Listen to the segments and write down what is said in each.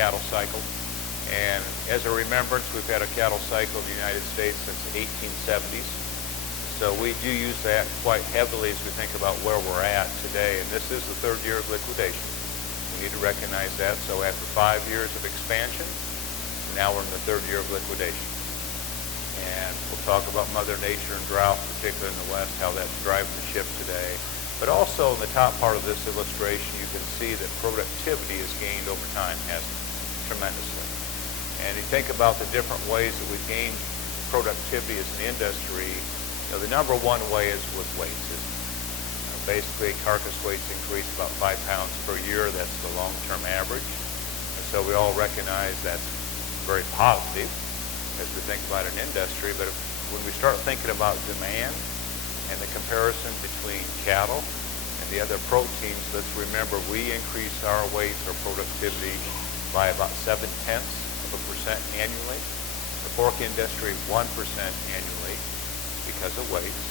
cattle cycle. And as a remembrance, we've had a cattle cycle in the United States since the 1870s. So we do use that quite heavily as we think about where we're at today. And this is the third year of liquidation. We need to recognize that. So after 5 years of expansion, now we're in the third year of liquidation. And we'll talk about Mother Nature and drought, particularly in the West, how that's driving the ship today. But also in the top part of this illustration, you can see that productivity has gained over time, hasn't it? Tremendously. And you think about the different ways that we've gained productivity as an industry. The number one way is with weights. Basically, carcass weights increase about 5 pounds per year. That's the long-term average. And so we all recognize that's very positive as we think about an industry. But when we start thinking about demand and the comparison between cattle and the other proteins, let's remember we increase our weights or productivity by about 0.7% annually. The pork industry, 1% annually because of weights.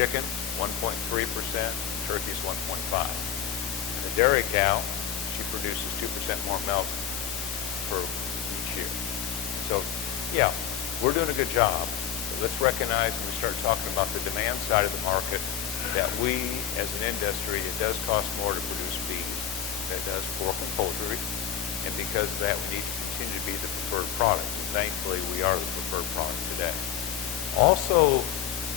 Chicken, 1.3%. Turkey's 1.5%. And the dairy cow, she produces 2% more milk per each year. So, yeah, we're doing a good job. But let's recognize when we start talking about the demand side of the market that we, as an industry, it does cost more to produce beef than it does pork and poultry. And because of that, we need to continue to be the preferred product. And thankfully, we are the preferred product today. Also,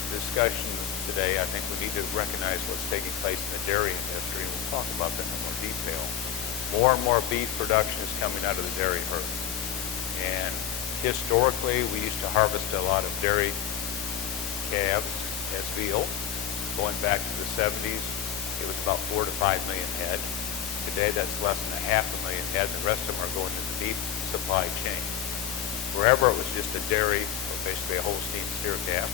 discussion today, I think we need to recognize what's taking place in the dairy industry, and we'll talk about that in more detail. More and more beef production is coming out of the dairy herd. And historically, we used to harvest a lot of dairy calves as veal. Going back to the 70s, it was about 4 to 5 million head. Today, that's less than 500,000 head, and the rest of them are going to the beef supply chain. Forever, it was just a dairy, or basically a Holstein steer calf.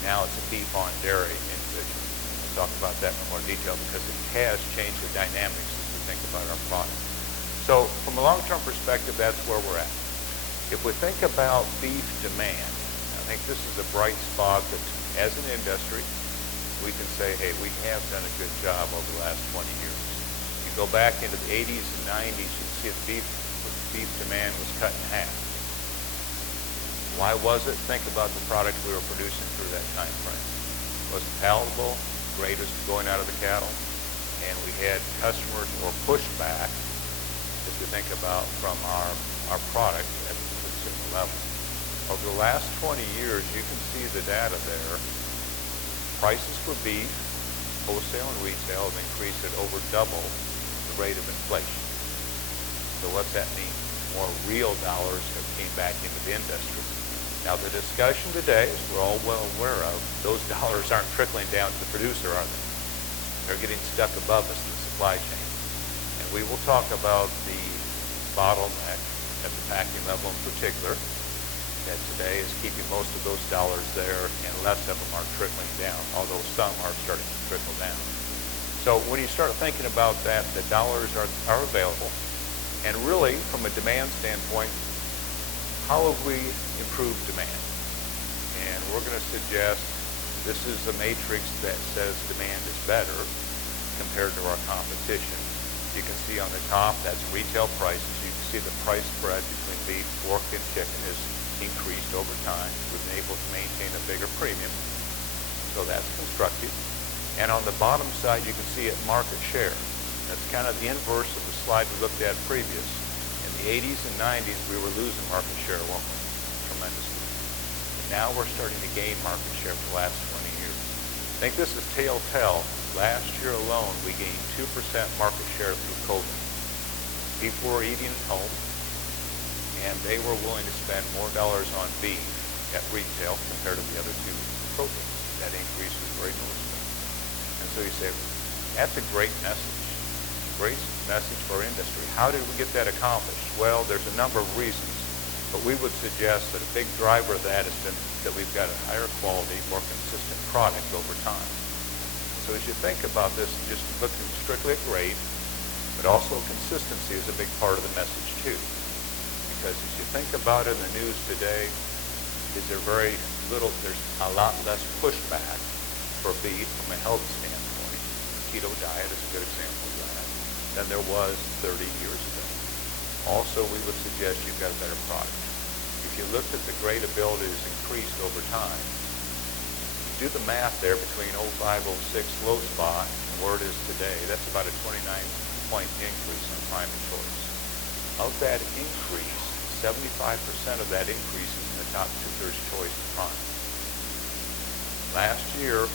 Now it's a beef on dairy individual. We'll talk about that in more detail because it has changed the dynamics as we think about our product. So from a long-term perspective, that's where we're at. If we think about beef demand, I think this is a bright spot that as an industry, we can say, hey, we have done a good job over the last 20 years. You go back into the 80s and 90s, you can see the beef demand was cut in half. Why was it? Think about the product we were producing through that time frame. Was it palatable? Greatest going out of the cattle? And we had customers or pushback, if you think about from our product at the consumer level. Over the last 20 years, you can see the data there. Prices for beef, wholesale and retail, have increased at over double the rate of inflation. So what's that mean? More real dollars have came back into the industry. Now the discussion today, as we're all well aware of, those dollars aren't trickling down to the producer, are they? They're getting stuck above us in the supply chain. And we will talk about the bottleneck at the packing level in particular, that today is keeping most of those dollars there and less of them are trickling down, although some are starting to trickle down. So when you start thinking about that, the dollars are available. And really, from a demand standpoint, how have we improved demand? And we're going to suggest this is a matrix that says demand is better compared to our competition. You can see on the top, that's retail prices. You can see the price spread between beef, pork, and chicken has increased over time. We've been able to maintain a bigger premium. So that's constructive. And on the bottom side, you can see it market share. That's kind of the inverse of the slide we looked at previous. In the 80s and 90s, we were losing market share, weren't we? Tremendously. But now we're starting to gain market share for the last 20 years. I think this is telltale. Last year alone, we gained 2% market share through COVID. People were eating at home, and they were willing to spend more dollars on beef at retail compared to the other two proteins. That increase was very noticeable. And so you say, that's a great message. Great message for our industry. How did we get that accomplished? Well, there's a number of reasons, but we would suggest that a big driver of that has been that we've got a higher quality, more consistent product over time. So as you think about this, just looking strictly at grade, but also consistency is a big part of the message too. Because as you think about it in the news today, there's a lot less pushback for beef from a health standpoint. The keto diet is a good example of that than there was 30 years ago. Also, we would suggest you've got a better product. If you looked at the gradeability has increased over time, do the math there between 05, 06 low spot and where it is today. That's about a 29-point increase in prime and choice. Of that increase, 75% of that increase is in the top two-thirds choice and prime. Last year,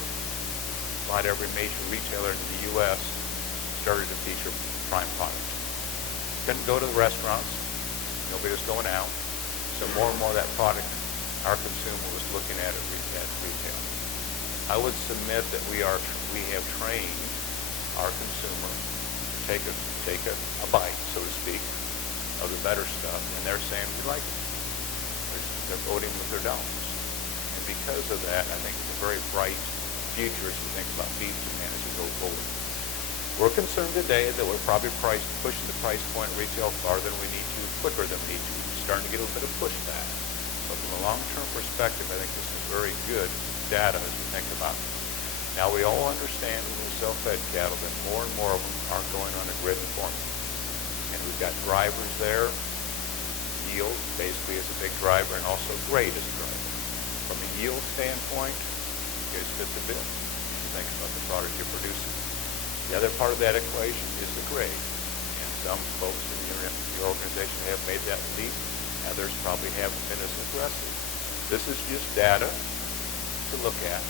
about every major retailer in the U.S. started to feature prime products. Couldn't go to the restaurants. Nobody was going out. So more and more of that product, our consumer was looking at it at retail. I would submit that we have trained our consumer to take a bite, so to speak, of the better stuff, and they're saying we like it. They're voting with their dollars. And because of that, I think it's a very bright future as we think about beef demand as we go forward. We're concerned today that we're probably pushing the price point retail farther than we need to, quicker than we need to. We're starting to get a little bit of pushback. But from a long-term perspective, I think this is very good data as we think about it. Now, we all understand when we sell fed cattle that more and more of them are going on a grid and formula. And we've got drivers there. Yield basically is a big driver, and also grade is a driver. From a yield standpoint, you guys fit the bill. You think about the product you're producing. The other part of that equation is the grade. And some folks in your organization have made that leap. Others probably haven't been as aggressive. This is just data to look at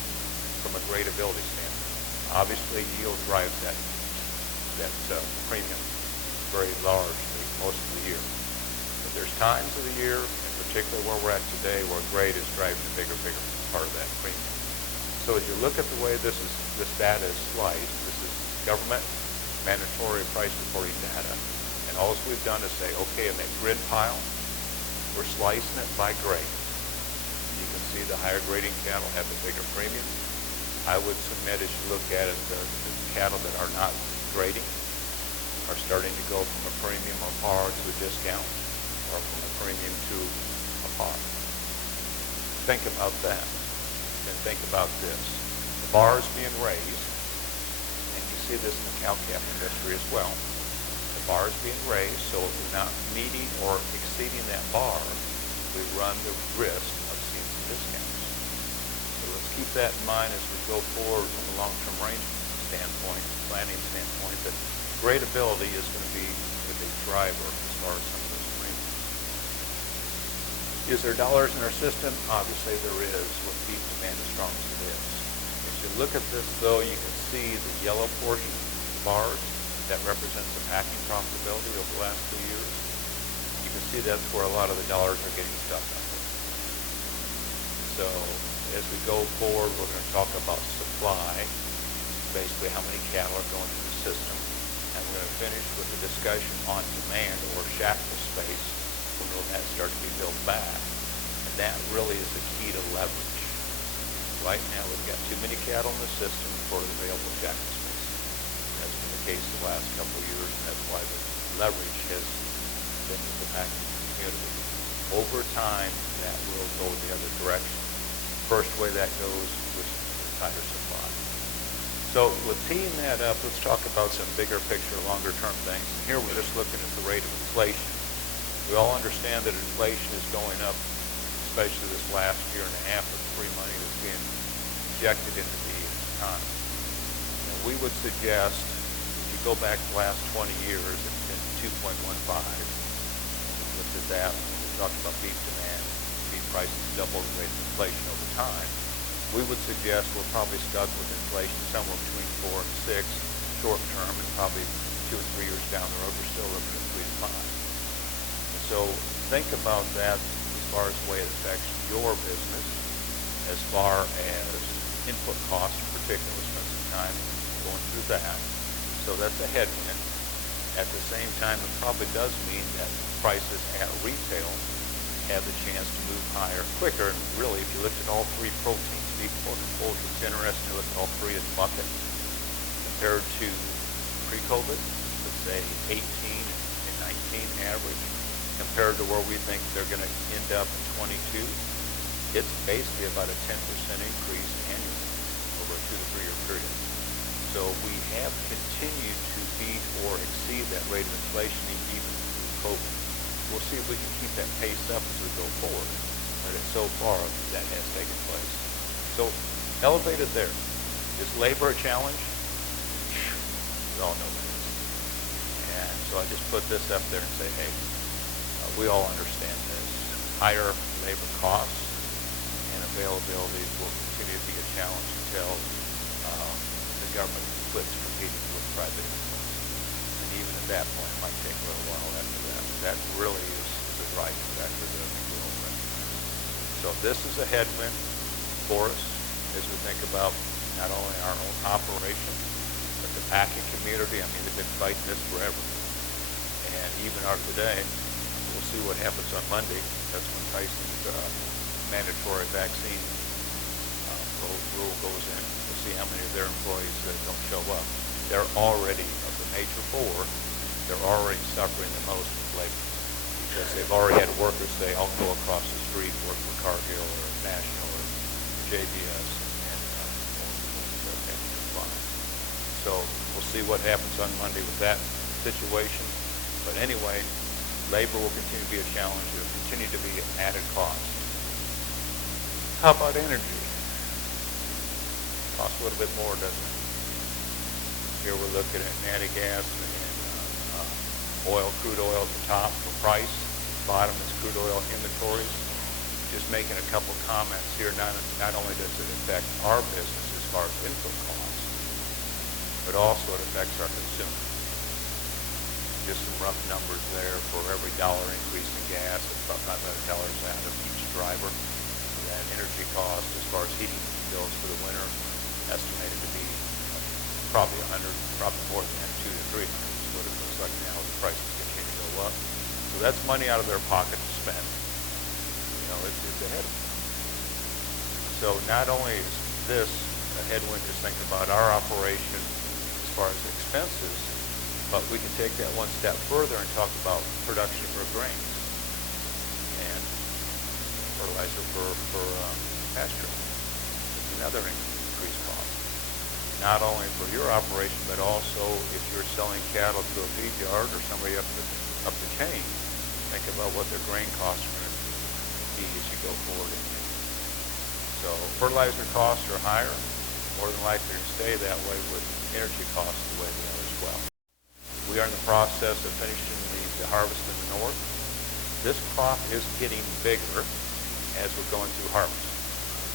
from a gradeability standpoint. Obviously, yield drives that premium very largely most of the year. But there's times of the year, in particular where we're at today, where grade is driving a bigger part of that premium. So as you look at the way this data is sliced, this is government mandatory price reporting data, and all we've done is say, okay, in that grid pile, we're slicing it by grade. You can see the higher grading cattle have a bigger premium. I would submit, as you look at it, the cattle that are not grading are starting to go from a premium or par to a discount, or from a premium to a par. Think about that. And think about this. The bar is being raised, and you see this in the cow-calf industry as well. The bar is being raised, so if we're not meeting or exceeding that bar, we run the risk of seeing some discounts. So let's keep that in mind as we go forward from a long-term range standpoint, planning standpoint, that gradeability is going to be a big driver as far as some of those premiums. Is there dollars in our system? Obviously there is, with beef demand as strong as it is. As you look at this, though, you can see the yellow portion of the bars. That represents the packing profitability over the last 2 years. You can see that's where a lot of the dollars are getting stuck out there. So as we go forward, we're going to talk about supply, basically how many cattle are going through the system. And we're going to finish with a discussion on demand or shackle space when that starts to be built back. And that really is the key to leverage. Right now we've got too many cattle in the system for the available shackle space. That's been the case the last couple of years, and that's why the leverage has been with the packing community. Over time, that will go the other direction. First way that goes with tighter supply. So with teeing that up, let's talk about some bigger picture, longer term things. And here we're just looking at the rate of inflation. We all understand that inflation is going up, especially this last year and a half of free money that's being injected into the economy. And we would suggest, if you go back the last 20 years, it's been 2.15. We looked at that when we talked about beef demand. Beef prices doubled the rate of inflation over time. We would suggest we're probably stuck with inflation somewhere between 4 and 6 short term, and probably 2 or 3 years down the road, we're still looking at 3 to 5. And so think about that as far as the way it affects your business, as far as input costs in particular. We spent some time going through that. So that's a headwind. At the same time, it probably does mean that prices at retail have the chance to move higher quicker. And really, if you looked at all three proteins, beef, pork, and poultry, it's interesting to look at all three as buckets compared to pre-COVID, let's say 18 and 19 average, compared to where we think they're going to end up in 22. It's basically about a 10% increase annually over a 2 to 3 year period. So we have continued to beat or exceed that rate of inflation even through COVID. we'll see if we can keep that pace up as we go forward. But so far, that has taken place. So elevated there. Is labor a challenge? We all know that. And so I just put this up there and say, hey, we all understand this. Higher labor costs and availability will continue to be a challenge until the government quits competing with private influence. And even at that point, it might take a little while after that. That really is the driving factor that I think we'll recognize. So this is a headwind for us as we think about not only our own operation, but the packing community. I mean, they've been fighting this forever. And even our today, we'll see what happens on Monday. That's when Tyson's mandatory vaccine rule goes in. We'll see how many of their employees don't show up. They're already, of the major four, they're already suffering the most with labor because they've already had workers say, I'll go across the street, work for Cargill or National or JBS, and so we'll see what happens on Monday with that situation. But anyway, labor will continue to be a challenge. It will continue to be an added cost. How about energy? Costs a little bit more, doesn't it? Here we're looking at natural gas and oil, crude oil at the top for price. Bottom is crude oil inventories. Just making a couple comments here. Not only does it affect our business as far as input costs, but also it affects our consumer. Just some rough numbers there. For every dollar increase in gas, it's about $500 out of each driver. That energy cost as far as heating bills for the winter estimated to be probably 100, probably more than that, 200 to 300 is what it looks like now as the prices continue to go up. So that's money out of their pocket to spend. You know, it's a headwind. So not only is this a headwind, just thinking about our operation as far as expenses, but we can take that one step further and talk about production for grains and fertilizer for pasture. It's another increased cost. Not only for your operation, but also if you're selling cattle to a feed yard or somebody up the chain, think about what their grain costs are going to be as you go forward. So fertilizer costs are higher, more than likely to stay that way with energy costs the way they are as well. We are in the process of finishing the harvest in the north. This crop is getting bigger as we're going through harvest.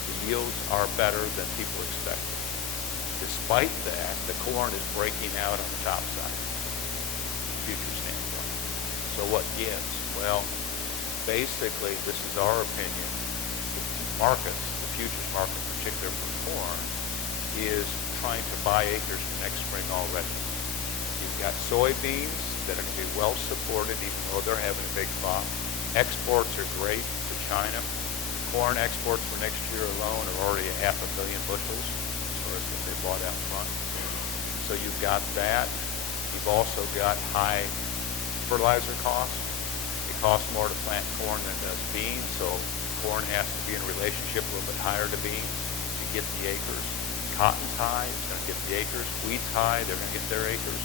The yields are better than people expected. Despite that, the corn is breaking out on the top side, future standpoint. So what gives? Well, basically, this is our opinion. The markets, the futures market in particular for corn, is trying to buy acres for next spring already. You've got soybeans that are going to be well supported, even though they're having a big crop. Exports are great to China. Corn exports for next year alone are already 500 million bushels, as far as what they bought out front. So you've got that. You've also got high fertilizer costs. It costs more to plant corn than it does beans, so corn has to be in relationship a little bit higher to beans to get the acres. Cotton's high, it's going to get the acres. Wheat's high, they're going to get their acres.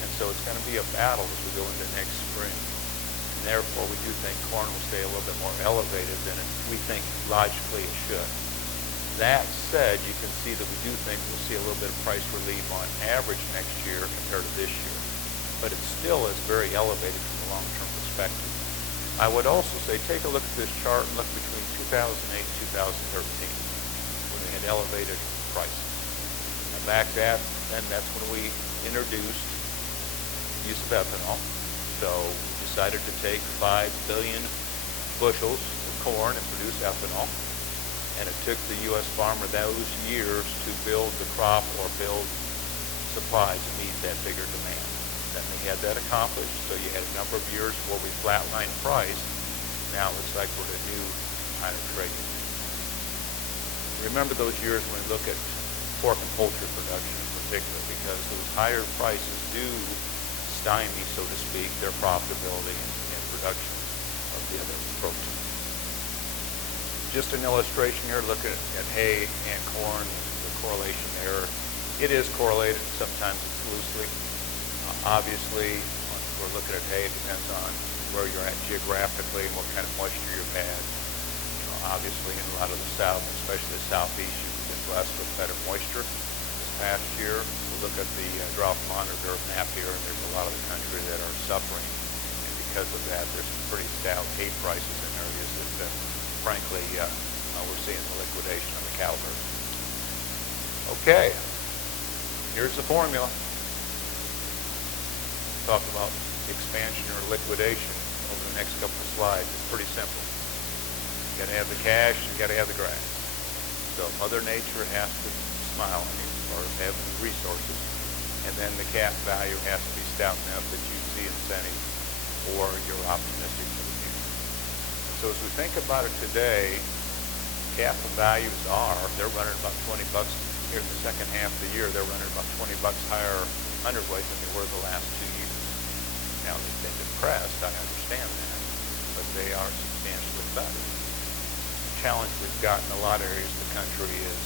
And so it's going to be a battle as we go into next spring. And therefore, we do think corn will stay a little bit more elevated than we think logically it should. That said, you can see that we do think we'll see a little bit of price relief on average next year compared to this year. But it still is very elevated from a long-term perspective. I would also say, take a look at this chart and look between 2008 and 2013, when we had elevated prices. And back then, that's when we introduced use of ethanol. So we decided to take 5 billion bushels of corn and produce ethanol. And it took the U.S. farmer those years to build the crop or build supplies to meet that bigger demand. Then they had that accomplished, so you had a number of years where we flatlined price. Now it looks like we're at a new kind of trading. Remember those years when we look at pork and poultry production in particular, because those higher prices do stymie, so to speak, their profitability and production of the other proteins. Just an illustration here, looking at hay and corn, the correlation there. It is correlated, sometimes it's loosely. Obviously, when we're looking at hay, it depends on where you're at geographically and what kind of moisture you've had. Obviously in a lot of the south, especially the southeast, you've been blessed with better moisture this past year. We look at the drought monitor map here, and there's a lot of the country that are suffering, and because of that, there's some pretty stout hay prices in areas that, frankly, we're seeing the liquidation of the cattle herd. Okay, here's the formula. Talk about expansion or liquidation over the next couple of slides. It's pretty simple. You got to have the cash, you got to have the grass. So Mother Nature has to smile on you as far as having the resources, and then the calf value has to be stout enough that you see incentive or you're optimistic for the future. So as we think about it today, calf values they're running about 20 bucks here in the second half of the year. They're running about 20 bucks higher hundredweight than they were the last 2 years. Now they've been depressed, I understand that, but they are substantially better. Challenge we've got in a lot of areas of the country is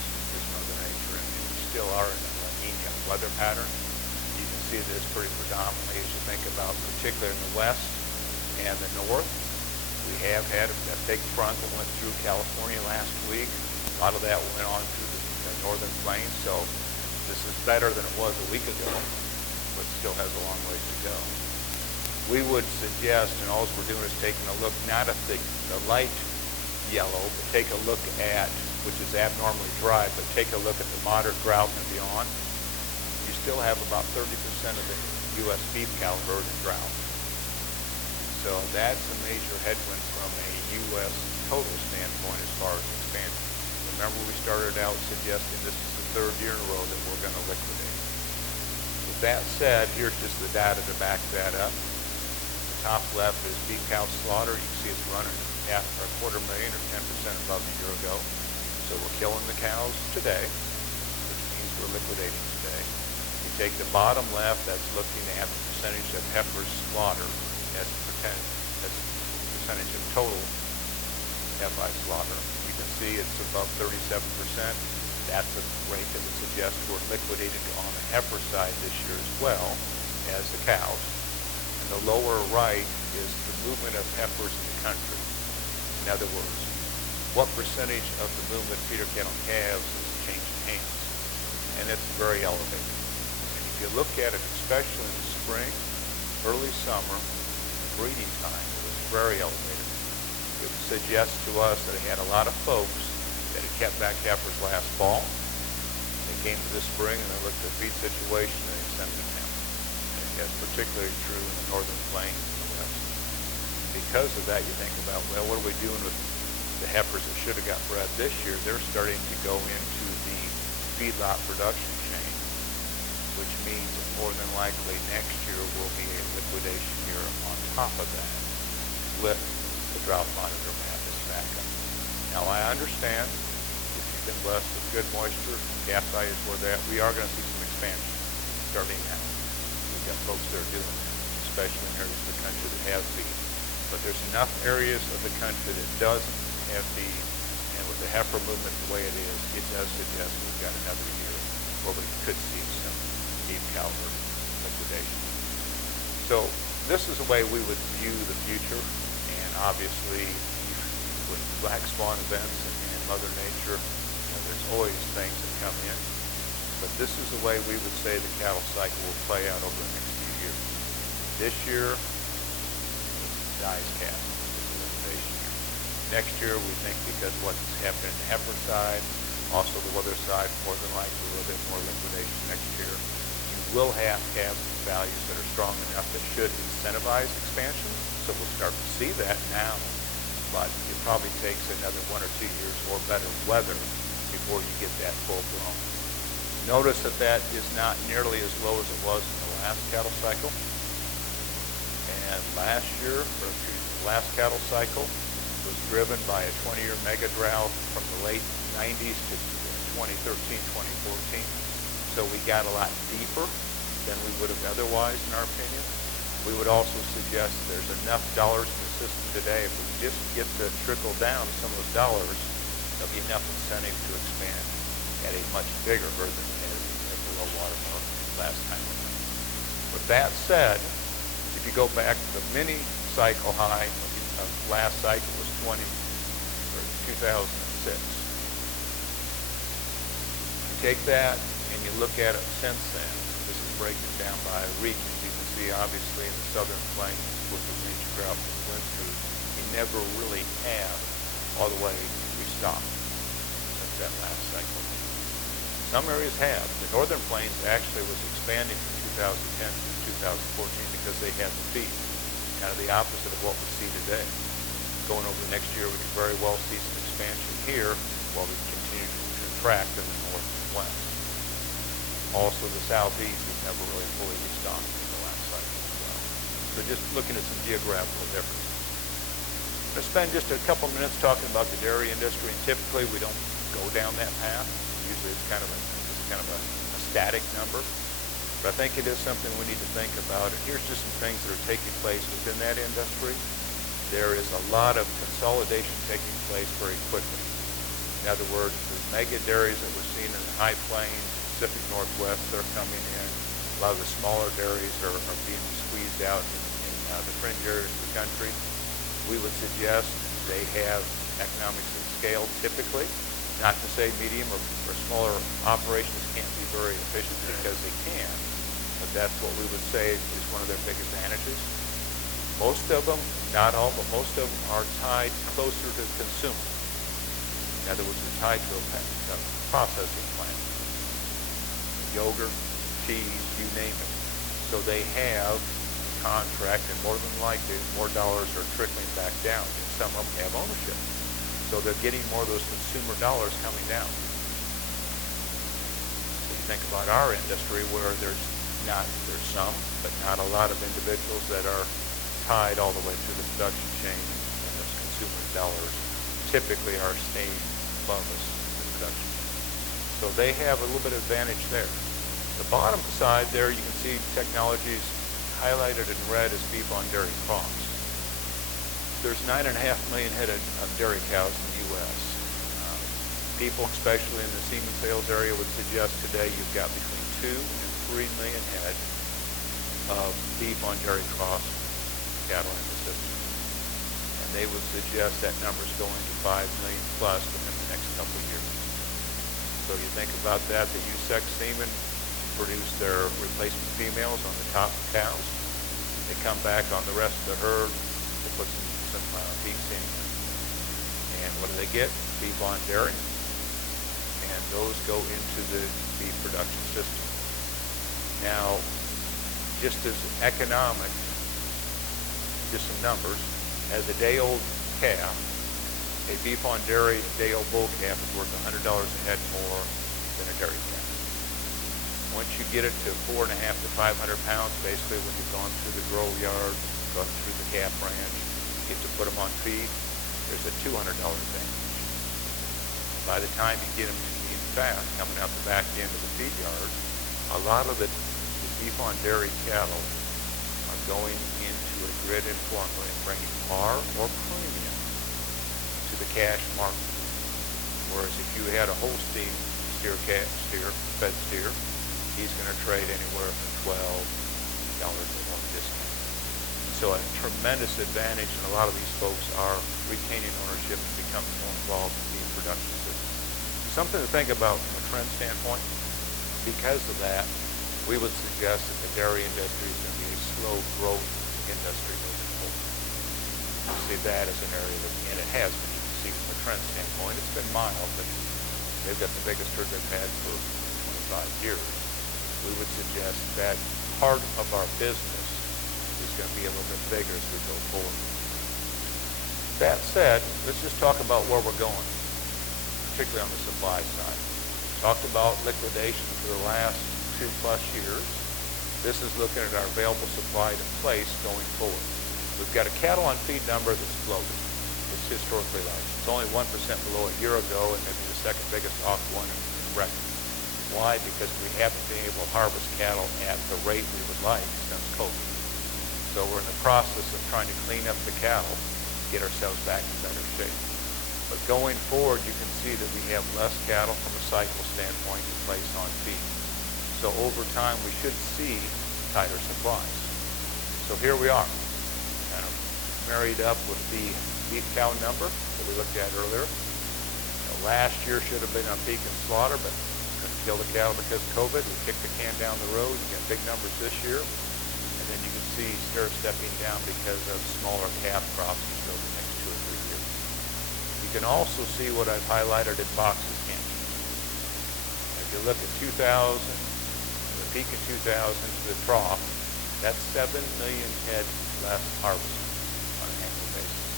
Mother Nature, and we still are in a La Nina weather pattern. You can see this pretty predominantly as you think about particularly in the west and the north. We have had a big front that went through California last week. A lot of that went on through the northern plains, so this is better than it was a week ago, but still has a long ways to go. We would suggest, and all we're doing is taking a look not at the light yellow, but take a look at, which is abnormally dry, but take a look at the moderate drought and beyond. You still have about 30% of the U.S. beef cow herd in drought. So that's a major headwind from a U.S. total standpoint as far as expansion. Remember, we started out suggesting this is the third year in a row that we're going to liquidate. With that said, here's just the data to back that up. The top left is beef cow slaughter. You can see it's running a quarter million or 10% above a year ago. So we're killing the cows today, which means we're liquidating today. You take the bottom left, that's looking at the percentage of heifers slaughtered as a percentage of total heifer slaughter. You can see it's above 37%. That's a rate that would suggest we're liquidated on the heifer side this year as well as the cows. And the lower right is the movement of heifers in the country. In other words, what percentage of the movement of feeder cattle and calves is changing hands? And it's very elevated. And if you look at it, especially in the spring, early summer, breeding time, it was very elevated. It would suggest to us that it had a lot of folks that had kept back heifers last fall. They came to this spring and they looked at the feed situation and they sent them down. And that's particularly true in the northern plains and the west. Because of that, you think about, well, what are we doing with the heifers that should have got bred this year? They're starting to go into the feedlot production chain, which means that more than likely next year will be a liquidation year on top of that with the drought monitor map as backup. Now, I understand if you've been blessed with good moisture, calf values where they're at, we are going to see some expansion starting now. We've got folks that are doing that, especially in areas of the country that have feed. But there's enough areas of the country that doesn't have feed, and with the heifer movement the way it is, it does suggest we've got another year where we could see some beef cow herd liquidation. So this is the way we would view the future, and obviously with black swan events and Mother Nature, there's always things that come in, but this is the way we would say the cattle cycle will play out over the next few years. This year, dies calf, it's a liquidation year. Next year, we think because what's happening in the heifer side, also the weather side, more than likely a little bit more liquidation next year. You will have calf values that are strong enough that should incentivize expansion, so we'll start to see that now, but it probably takes another 1 or 2 years or better weather before you get that full blown. Notice that that is not nearly as low as it was in the last cattle cycle. And last year, or excuse me, the last cattle cycle was driven by a 20-year mega drought from the late 90s to 2013, 2014. So we got a lot deeper than we would have otherwise, in our opinion. We would also suggest there's enough dollars in the system today. If we just get to trickle down some of those dollars, there'll be enough incentive to expand at a much bigger herd than at the low water mark last time around. With that said, if you go back to the mini cycle high. Last cycle was 2006. You take that and you look at it since then. This is breaking down by regions. You can see obviously in the southern plains with the major drought that we went through, you never really have all the way restocked since that last cycle. Some areas have. The northern plains actually was expanding from 2010 to 2014 because they had the feed. Kind of the opposite of what we see today. Going over the next year, we could very well see some expansion here while we continue to contract in the north and west. Also, the southeast is never really fully restocked in the last cycle as well. So just looking at some geographical differences. I'm going to spend just a couple minutes talking about the dairy industry, and typically we don't go down that path. Usually it's kind of a static number. But I think it is something we need to think about. And here's just some things that are taking place within that industry. There is a lot of consolidation taking place very quickly. In other words, the mega dairies that we're seeing in the High Plains, Pacific Northwest, they're coming in. A lot of the smaller dairies are being squeezed out in the fringe areas of the country. We would suggest they have economics of scale typically. Not to say medium or smaller operations can't be very efficient, because they can, but that's what we would say is one of their big advantages. Most of them, not all, but most of them are tied closer to the consumer. In other words, they're tied to a processing plant. Yogurt, cheese, you name it. So they have a contract, and more than likely, more dollars are trickling back down. And some of them have ownership. So they're getting more of those consumer dollars coming down. So you think about our industry where there's some, but not a lot of individuals that are tied all the way through the production chain, and those consumer dollars typically are staying above us in the production chain. So they have a little bit of advantage there. The bottom side there, you can see technologies highlighted in red as beef on dairy crops. There's 9.5 million head of dairy cows in the U.S. People, especially in the semen sales area, would suggest today you've got between 2 and 3 million head of beef on dairy crops cattle in the system. And they would suggest that number's going to 5 million plus within the next couple of years. So you think about that, the ewe-sex semen produce their replacement females on the top cows. They come back on the rest of the herd to put some beef semen in. And what do they get? Beef on dairy. And those go into the beef production system. Now, just as economic, just some numbers, as a day-old calf, a beef on dairy day-old bull calf is worth $100 a head more than a dairy calf. Once you get it to 4.5 to 500 pounds, basically when you've gone through the grow yard, gone through the calf ranch, get to put them on feed, there's a $200 advantage. By the time you get them to being fat, coming out the back end of the feed yard, a lot of the beef on dairy cattle are going into a grid-in formula and bringing par or premium to the cash market. Whereas if you had a Holstein fed steer, he's going to trade anywhere from $12 or more discount. So a tremendous advantage, and a lot of these folks are retaining ownership and becoming more involved in the production system. Something to think about from a trend standpoint. Because of that, we would suggest that the dairy industry is going to be a slow growth industry moving forward. You see that as an area that, and it has been, you can see from a trend standpoint, it's been mild, but they've got the biggest herd they've had for 25 years. We would suggest that part of our business is going to be a little bit bigger as we go forward. That said, let's just talk about where we're going, particularly on the supply side. Talked about liquidation for the last 2+ years. This is looking at our available supply to place going forward. We've got a cattle on feed number that's floated. It's historically large. It's only 1% below a year ago, and maybe the second biggest off one in record. Why? Because we haven't been able to harvest cattle at the rate we would like since COVID. So we're in the process of trying to clean up the cattle, get ourselves back in better shape. But going forward, you can see that we have less cattle from a cycle standpoint to place on feed. So over time, we should see tighter supplies. So here we are, kind of married up with the beef cow number that we looked at earlier. Last year should have been on peak and slaughter, but couldn't kill the cattle because of COVID. We kicked the can down the road. We got big numbers this year. And then you can see stair-stepping down because of smaller calf crops over the next 2 or 3 years. You can also see what I've highlighted in boxes, can't you? If you look at 2000, the peak in 2000 to the trough, that's 7 million head less harvest on an annual basis.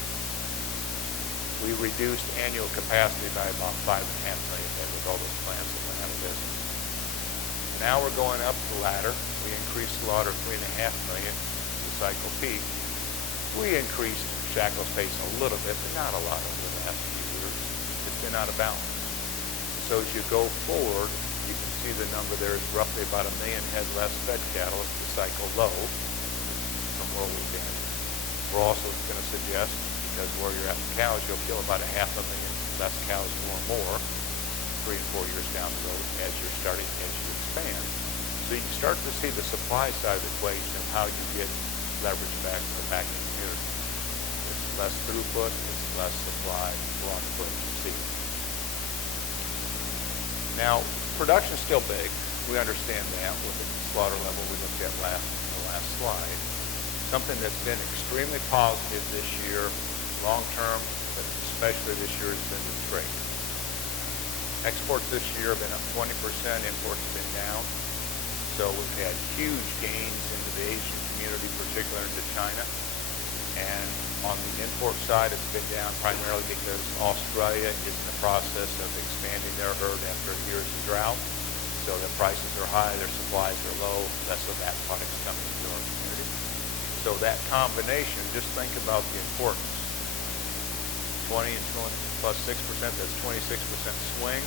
We reduced annual capacity by about 5.5 million head with all those plants that went out of business. Now we're going up the ladder. We increased slaughter 3.5 million to the cycle peak. We increased shackle space a little bit, but not a lot over the last few years. It's been out of balance. So as you go forward, you can see the number there is roughly about 1 million head less fed cattle at the cycle low from where we've been. We're also going to suggest, because where you're at with cows, you'll kill about 500,000 less cows or more 3 and 4 years down the road as you expand. So you can start to see the supply side of the equation of how you get leverage back to the packing community. It's less throughput, it's less supply, we're on the verge of seed. Now, production's still big. We understand that with the slaughter level we looked at in the last slide. Something that's been extremely positive this year, long term, but especially this year, has been the trade. Exports this year have been up 20%, imports have been down. So we've had huge gains into the Asian community, particularly into China. And on the import side, it's been down primarily because Australia is in the process of expanding their herd after years of drought. So their prices are high, their supplies are low, less of that product's coming into our community. So that combination, just think about the importance. 20 and 20 plus 6%, that's 26% swing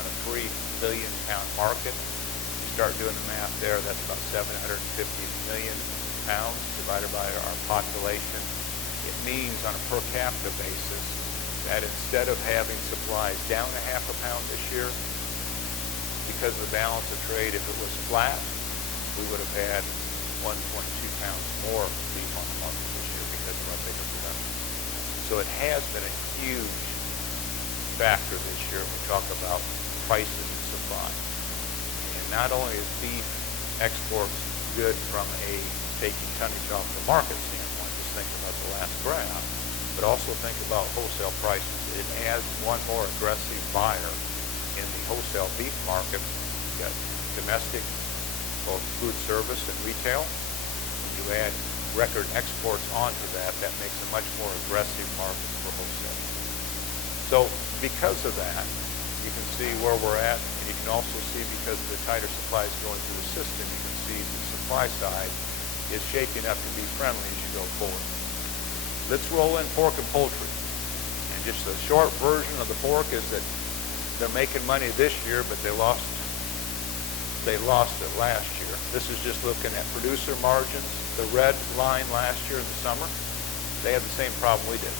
on a 3 billion pound market. You start doing the math there, that's about 750 million pounds divided by our population. It means on a per capita basis that instead of having supplies down 0.5 pound this year, because of the balance of trade, if it was flat, we would have had 1.2 pounds more beef on the market this year because of our bigger production. So it has been a huge factor this year when we talk about prices and supply. And not only is beef exports good from a taking tonnage off the market standpoint, just think about the last graph, but also think about wholesale prices. It adds one more aggressive buyer in the wholesale beef market. You've got domestic, both food service and retail. When you add record exports onto that, that makes a much more aggressive market for wholesale. So because of that, you can see where we're at, and you can also see because of the tighter supplies going through the system, you can see the supply side is shaping up to be friendly as you go forward. Let's roll in pork and poultry. And just a short version of the pork is that they're making money this year, but they lost it last year. This is just looking at producer margins. The red line last year in the summer, they had the same problem we did.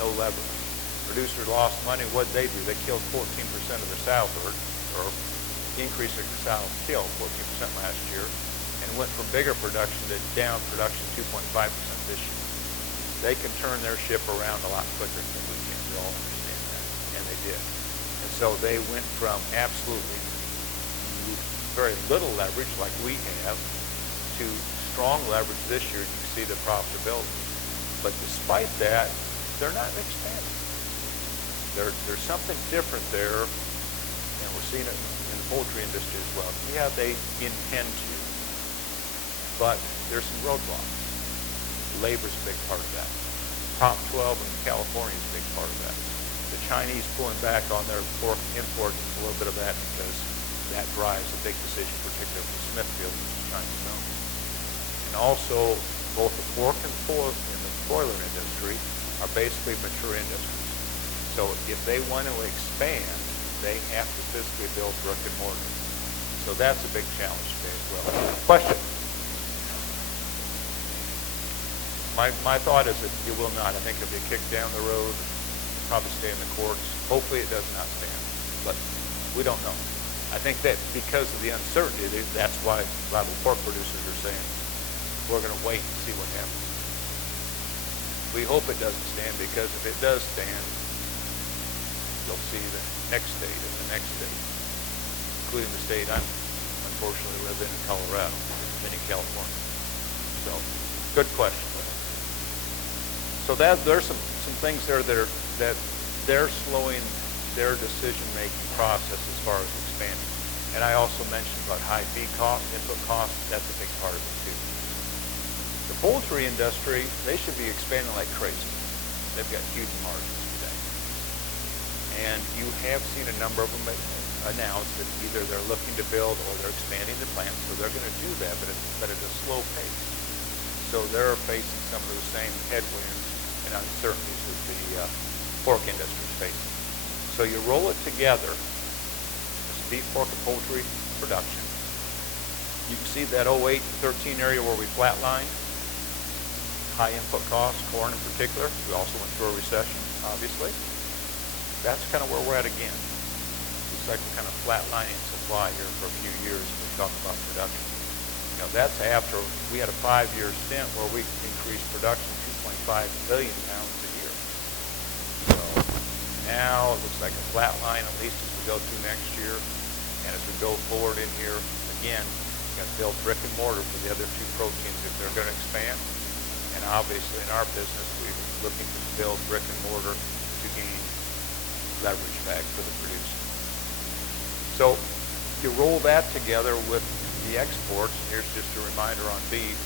No leverage. Producer lost money. What did they do? They killed 14% of their sow herd, or increased their sow kill 14% last year, and went from bigger production to down production 2.5% this year. They can turn their ship around a lot quicker than we can. We all understand that, and they did. And so they went from absolutely very little leverage like we have to strong leverage this year. You can see the profitability. But despite that, they're not expanding. There's something different there, and we're seeing it in the poultry industry as well. Yeah, they intend to, but there's some roadblocks. Labor's a big part of that. Prop 12 in California is a big part of that. The Chinese pulling back on their pork imports is a little bit of that because that drives a big decision, particularly for Smithfield, which is Chinese owned. And also, both the pork and the broiler industry are basically mature industries. So if they want to expand, they have to physically build brick and mortar. So that's a big challenge today as well. Question? My thought is that it will not. I think it'll be kicked down the road, probably stay in the courts. Hopefully it does not stand, but we don't know. I think that because of the uncertainty, that's why a lot of the pork producers are saying, we're going to wait and see what happens. We hope it doesn't stand, because if it does stand, you'll see the next state and the next state, including the state I'm unfortunately live in Colorado, and in California. So, good question. So there's some things there that they're slowing their decision-making process as far as expanding. And I also mentioned about high feed costs, input costs. That's a big part of it too. The poultry industry, they should be expanding like crazy. They've got huge margins today. And you have seen a number of them announce that either they're looking to build or they're expanding the plants, so they're going to do that, but at a slow pace. So they're facing some of the same headwinds and uncertainties that the pork industry is facing. So you roll it together, this beef, pork, and poultry production. You can see that 08-13 area where we flatlined. High input costs, corn in particular. We also went through a recession, obviously. That's kind of where we're at again. Looks like we're kind of flatlining supply here for a few years when we talk about production. You know, that's after we had a 5-year stint where we increased production 2.5 billion pounds a year. So now it looks like a flat line, at least as we go through next year. And as we go forward in here, again, we've got to build brick and mortar for the other two proteins if they're going to expand. And obviously in our business, we're looking to build brick and mortar to gain leverage back for the producer. So you roll that together with the exports. Here's just a reminder on beef,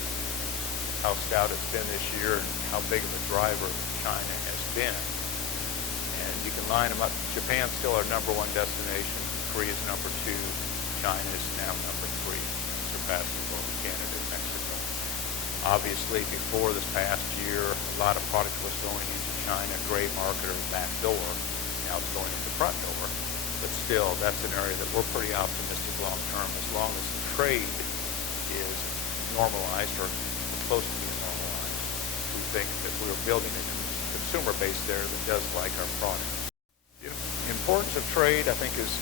how stout it's been this year and how big of a driver China has been. And you can line them up. Japan's still our #1 destination. Korea's #2. China is now #3, surpassing both Canada and Mexico. Obviously, before this past year, a lot of product was going into China, gray market or back door. Now it's going into front door. But still, that's an area that we're pretty optimistic long term, as long as the trade is normalized or close to being normalized. We think that we're building a consumer base there that does like our product. The importance of trade, I think, is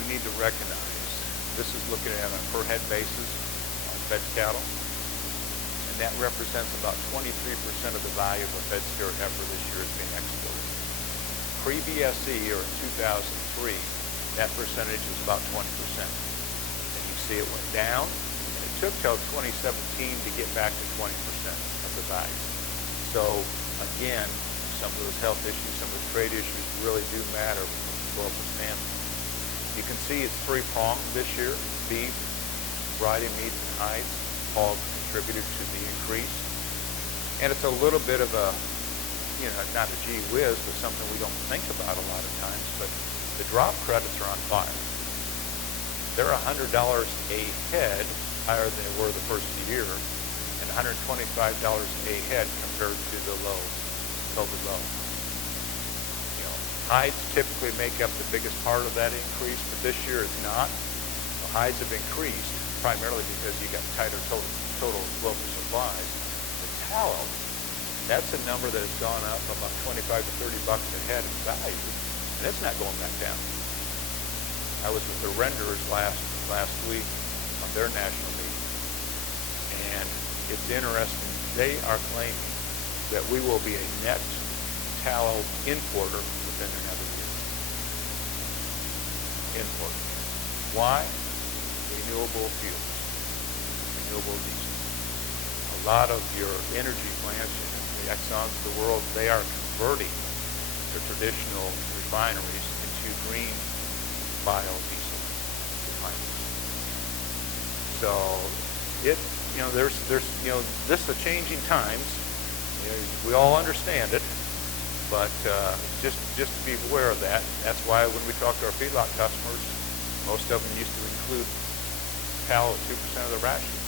we need to recognize. This is looking at a per head basis on fed cattle. And that represents about 23% of the value of a fed steer heifer this year is being exported. Pre-BSE, or in 2003, that percentage was about 20%. And you see it went down, and it took till 2017 to get back to 20% of the value. So again, some of those health issues, some of the trade issues really do matter from a global standpoint. You can see it's three-pronged this year. Beef, variety of meats, and hides all contributed to the increase. And it's a little bit of a, you know, not a gee whiz, but something we don't think about a lot of times, but the drop credits are on fire. They're $100 a head higher than they were the first year, and $125 a head compared to the low, COVID low. You know, hides typically make up the biggest part of that increase, but this year it's not. The hides have increased primarily because you got tighter total global supplies. The tallow, that's a number that has gone up about 25 to 30 bucks a head in value, and it's not going back down. I was with the renderers last week on their national meeting, and it's interesting. They are claiming that we will be a net tallow importer within another year. Importer. Why? Renewable fuels, renewable diesel. A lot of your energy plants, the Exxons of the world, they are converting their traditional refineries into green biodiesel refineries. So there's this is a changing times. You know, we all understand it, but just to be aware of that. That's why when we talk to our feedlot customers, most of them used to include tallow at 2% of the ration.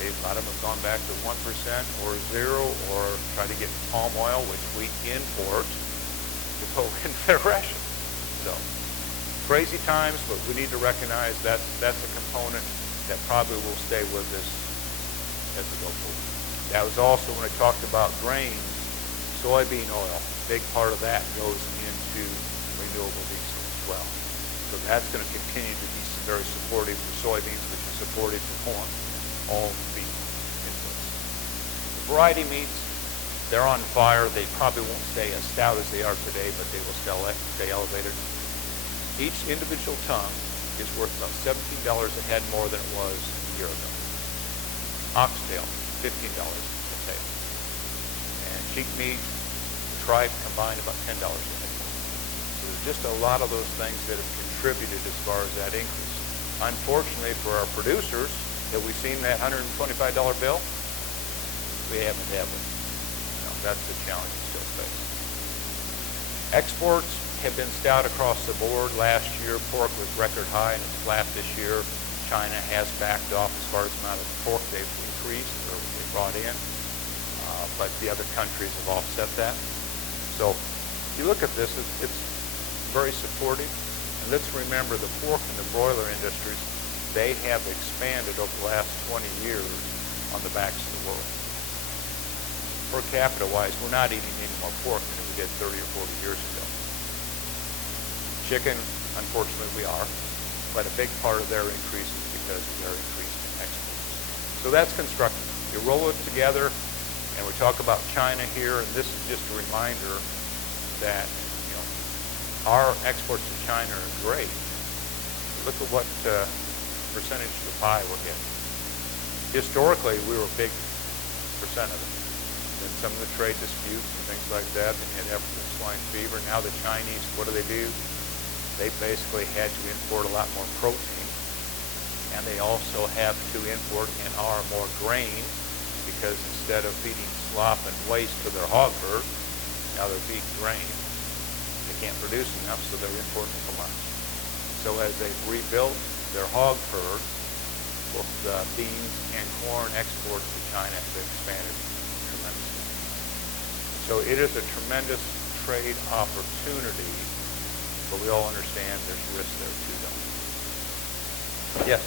A lot of them have gone back to 1% or 0, or try to get palm oil, which we import, to go into their ration. So, crazy times, but we need to recognize that's a component that probably will stay with us as we go forward. That was also when I talked about grains, soybean oil. A big part of that goes into renewable diesel as well. So that's going to continue to be very supportive for soybeans, which is supportive for corn. All beef inputs. The variety meats, They're on fire. They probably won't stay as stout as they are today, but they will stay elevated. Each individual tongue is worth about $17 a head more than it was a year ago. Oxtail, $15 a tail. And sheep meat, tripe combined about $10 a head. So there's just a lot of those things that have contributed as far as that increase. Unfortunately for our producers, have we seen that $125 bill? We haven't, have we? No, that's the challenge we still face. Exports have been stout across the board. Last year, pork was record high and it's flat this year. China has backed off as far as the amount of pork they've increased or they brought in, but the other countries have offset that. So if you look at this, it's very supportive. And let's remember the pork and the broiler industries, they have expanded over the last 20 years on the backs of the world. Per capita wise, we're not eating any more pork than we did 30 or 40 years ago. Chicken, unfortunately, we are, but a big part of their increase is because of their increase in exports. So that's constructive. You roll it together, and we talk about China here, and this is just a reminder that our exports to China are great. Look at what percentage of the pie we're getting. Historically, we were a big percent of it. In some of the trade disputes and things like that, they had African swine fever. Now the Chinese, what do? They basically had to import a lot more protein, and they also have to import and are more grain, because instead of feeding slop and waste to their hog herd, now they're feeding grain. They can't produce enough, so they're importing from us. So as they've rebuilt their hog herd, both beans and corn exports to China have expanded tremendously. So it is a tremendous trade opportunity, but we all understand there's risk there too, though. Yes?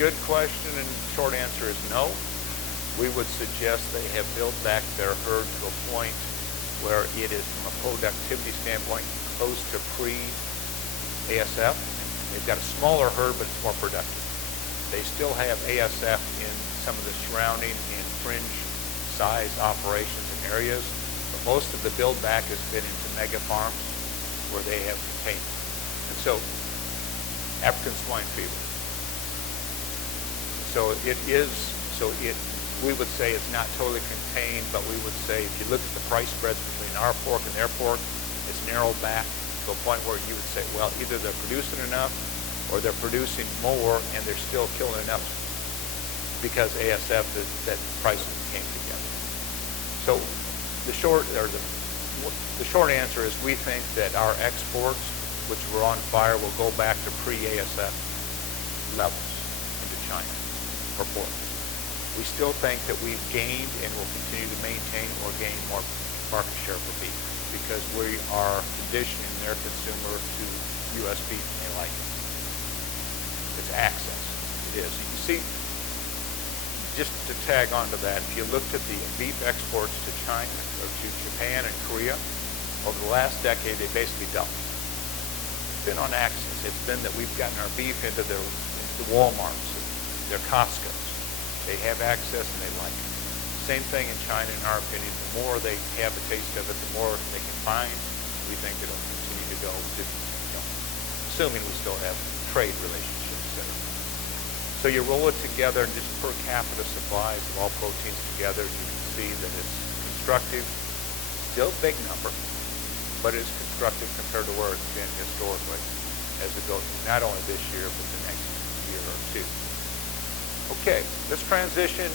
Good question, and short answer is no. We would suggest they have built back their herd to a point where it is, from a productivity standpoint, close to pre-ASF. They've got a smaller herd, but it's more productive. They still have ASF in some of the surrounding and fringe-sized operations and areas, but most of the build back has been into mega farms where they have containment. And so, African swine fever. So we would say it's not totally contained, but we would say if you look at the price spreads between our pork and their pork, it's narrowed back to a point where you would say, well, either they're producing enough or they're producing more and they're still killing enough because ASF, that prices came together. So the short answer is we think that our exports, which were on fire, will go back to pre-ASF levels into China for pork. We still think that we've gained and will continue to maintain or gain more market share for beef because we are conditioning their consumer to U.S. beef and they like it. It's access. It is. You see, just to tag onto that, if you looked at the beef exports to China or to Japan and Korea, over the last decade, they basically doubled. It's been on access. It's been that we've gotten our beef into the Walmarts, their Costco's. They have access and they like it. Same thing in China, in our opinion. The more they have a taste of it, the more they can find. We think it'll continue to go to, assuming we still have trade relationships there. So you roll it together, and just per capita supplies of all proteins together, you can see that it's constructive. Still a big number, but it's constructive compared to where it's been historically as we go through not only this year, but the next year or two. Okay, let's transition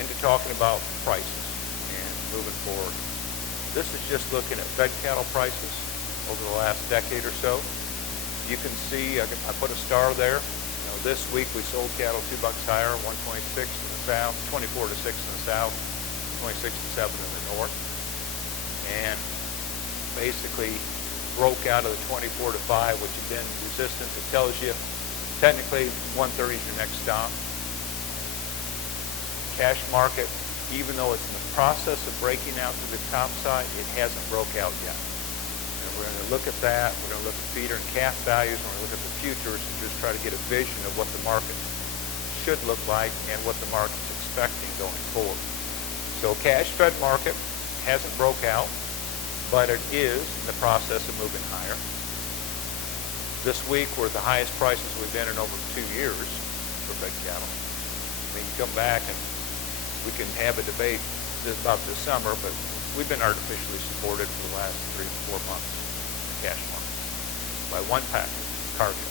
into talking about prices and moving forward. This is just looking at fed cattle prices over the last decade or so. You can see, I put a star there. This week we sold cattle $2 higher, 126 in the south, 24 to 6 in the south, 26 to 7 in the north. And basically broke out of the 24 to 5, which had been resistance. It tells you technically 130 is your next stop. Cash market, even though it's in the process of breaking out to the top side, it hasn't broke out yet. And we're going to look at that. We're going to look at feeder and calf values. And we're going to look at the futures and just try to get a vision of what the market should look like and what the market's expecting going forward. So cash-fed market hasn't broke out, but it is in the process of moving higher. This week we're at the highest prices we've been in over 2 years for fed cattle. I mean, you come back and we can have a debate about this summer, but we've been artificially supported for the last 3 to 4 months in the cash market by one package, cargo,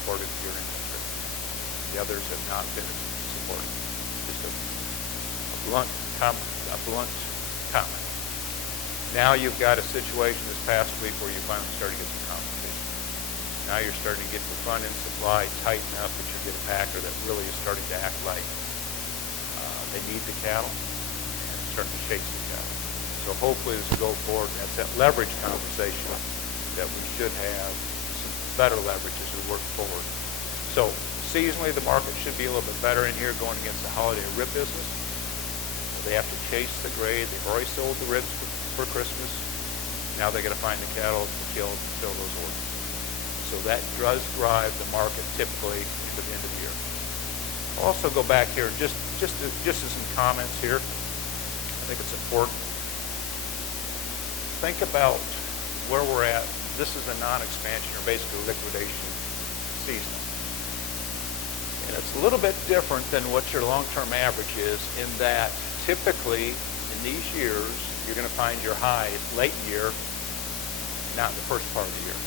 supported here in country. The others have not been supported. Just a blunt comment. Now you've got a situation this past week where you finally started to get some competition. Now you're starting to get the front end supply tight enough that you get a packer that really is starting to act like they need the cattle and starting to chase the cattle. So hopefully as we go forward, that's that leverage conversation that we should have some better leverage as we work forward. So seasonally, the market should be a little bit better in here going against the holiday rib business. They have to chase the grade. They've already sold the ribs for Christmas. Now they got to find the cattle to kill to fill those orders. So that does drive the market typically into the end of the year. I'll also go back here just as some comments here. I think it's important. Think about where we're at. This is a non-expansion or basically liquidation season. And it's a little bit different than what your long-term average is in that typically in these years, you're going to find your highs late in the year, not in the first part of the year.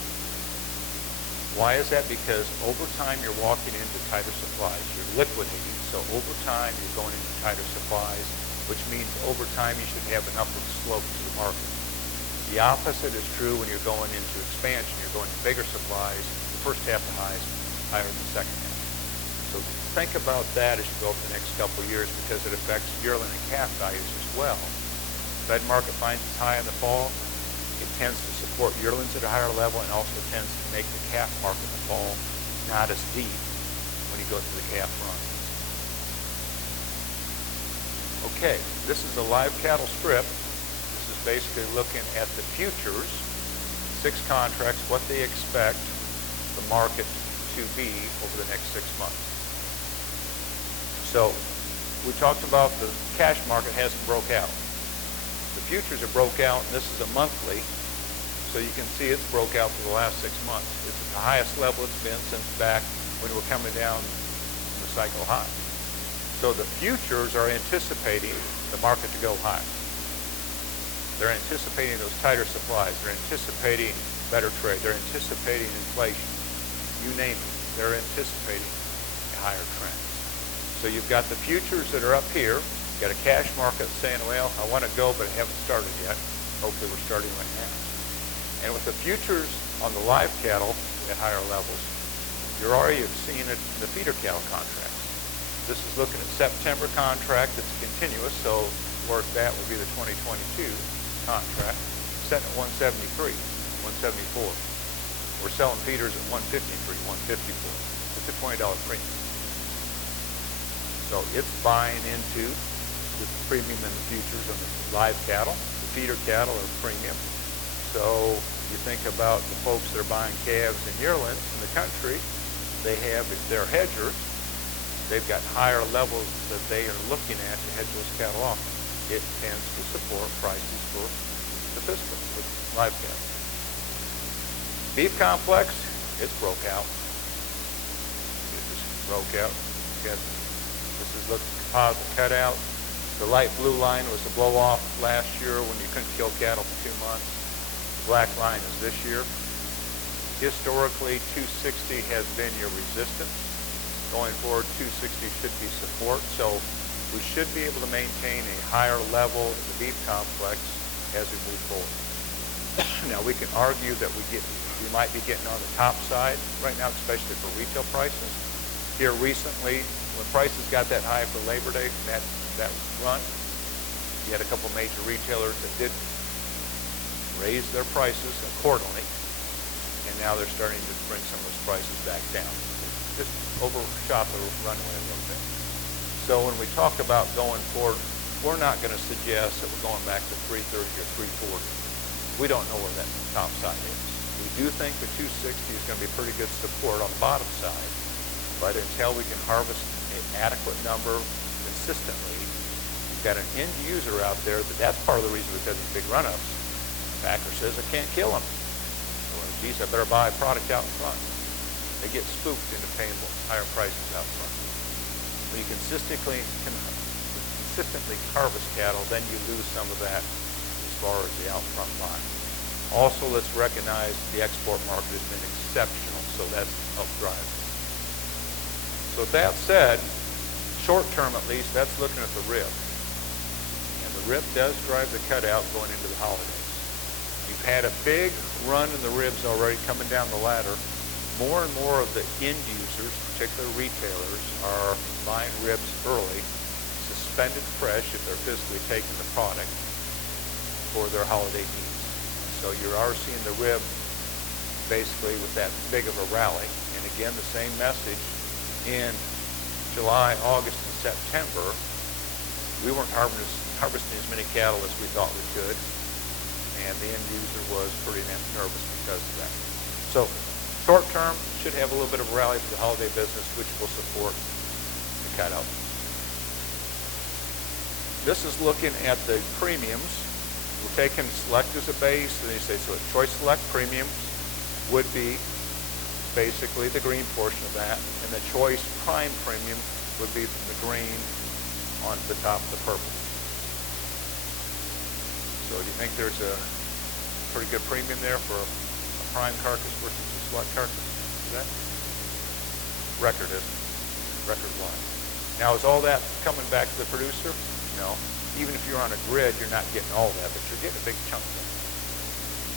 Why is that? Because over time you're walking into tighter supplies. You're liquidating, so over time you're going into tighter supplies, which means over time you should have an upward slope to the market. The opposite is true when you're going into expansion. You're going to bigger supplies. The first half of highs higher than the second half. So think about that as you go for the next couple of years because it affects yearling and calf values as well. Fed market finds its high in the fall. It tends to support yearlings at a higher level and also tends to make the calf market in the fall not as deep when you go through the calf run. Okay, this is a live cattle strip. This is basically looking at the futures, 6 contracts, what they expect the market to be over the next 6 months. So we talked about the cash market hasn't broke out. The futures are broke out, and this is a monthly, so you can see it's broke out for the last 6 months. It's at the highest level it's been since back when we're coming down from the cycle high. So the futures are anticipating the market to go high. They're anticipating those tighter supplies. They're anticipating better trade. They're anticipating inflation. You name it. They're anticipating a higher trend. So you've got the futures that are up here. You've got a cash market saying, well, I want to go, but I haven't started yet. Hopefully we're starting right now. And with the futures on the live cattle at higher levels, you're already seeing it in the feeder cattle contracts. This is looking at September contract that's continuous, so where it's at will be the 2022 contract, set at 173, 174. We're selling feeders at 153, 154. It's a $20 premium. So it's buying into the premium in the futures on the live cattle. The feeder cattle are premium. So you think about the folks that are buying calves and yearlings in the country, they have, if they're hedgers, they've got higher levels that they are looking at to hedge those cattle off. It tends to support prices for the fiscal, for live cattle. Beef complex, it's broke out. It just broke out. This is looking composite cutout. The light blue line was the blow off last year when you couldn't kill cattle for 2 months. The black line is this year. Historically, 260 has been your resistance. Going forward, 260 should be support. So we should be able to maintain a higher level in the beef complex as we move forward. Now we can argue that we might be getting on the top side right now, especially for retail prices. Here recently, when prices got that high for Labor Day, that run, you had a couple major retailers that did raise their prices accordingly, and now they're starting to bring some of those prices back down. Just overshot the runway a little bit. So when we talk about going forward, we're not going to suggest that we're going back to 330 or 340. We don't know where that top side is. We do think the 260 is going to be pretty good support on the bottom side, but until we can harvest an adequate number consistently. You've got an end user out there that's part of the reason we've had these big run-ups. The packer says, I can't kill them. Well, geez, I better buy a product out in front. They get spooked into paying higher prices out front. When you consistently harvest cattle, then you lose some of that as far as the out front buying. Also, let's recognize the export market has been exceptional, so that's helped drive it. So with that said, short term at least, that's looking at the rib. And the rib does drive the cutout going into the holidays. You've had a big run in the ribs already coming down the ladder. More and more of the end users, particularly retailers, are buying ribs early, suspended fresh if they're physically taking the product for their holiday needs. So you are seeing the rib basically with that big of a rally. And again, the same message in July, August, and September. We weren't harvesting as many cattle as we thought we could, and the end user was pretty nervous because of that. So short term, should have a little bit of a rally for the holiday business, which will support the cutout. This is looking at the premiums. We're taking select as a base, and they say, so a choice select premium would be basically the green portion of that, and the choice prime premium would be from the green on the top of the purple. So do you think there's a pretty good premium there for a prime carcass versus a select carcass? Is that? Record isn't. Record wide. Now, is all that coming back to the producer? No. Even if you're on a grid, you're not getting all that, but you're getting a big chunk of it.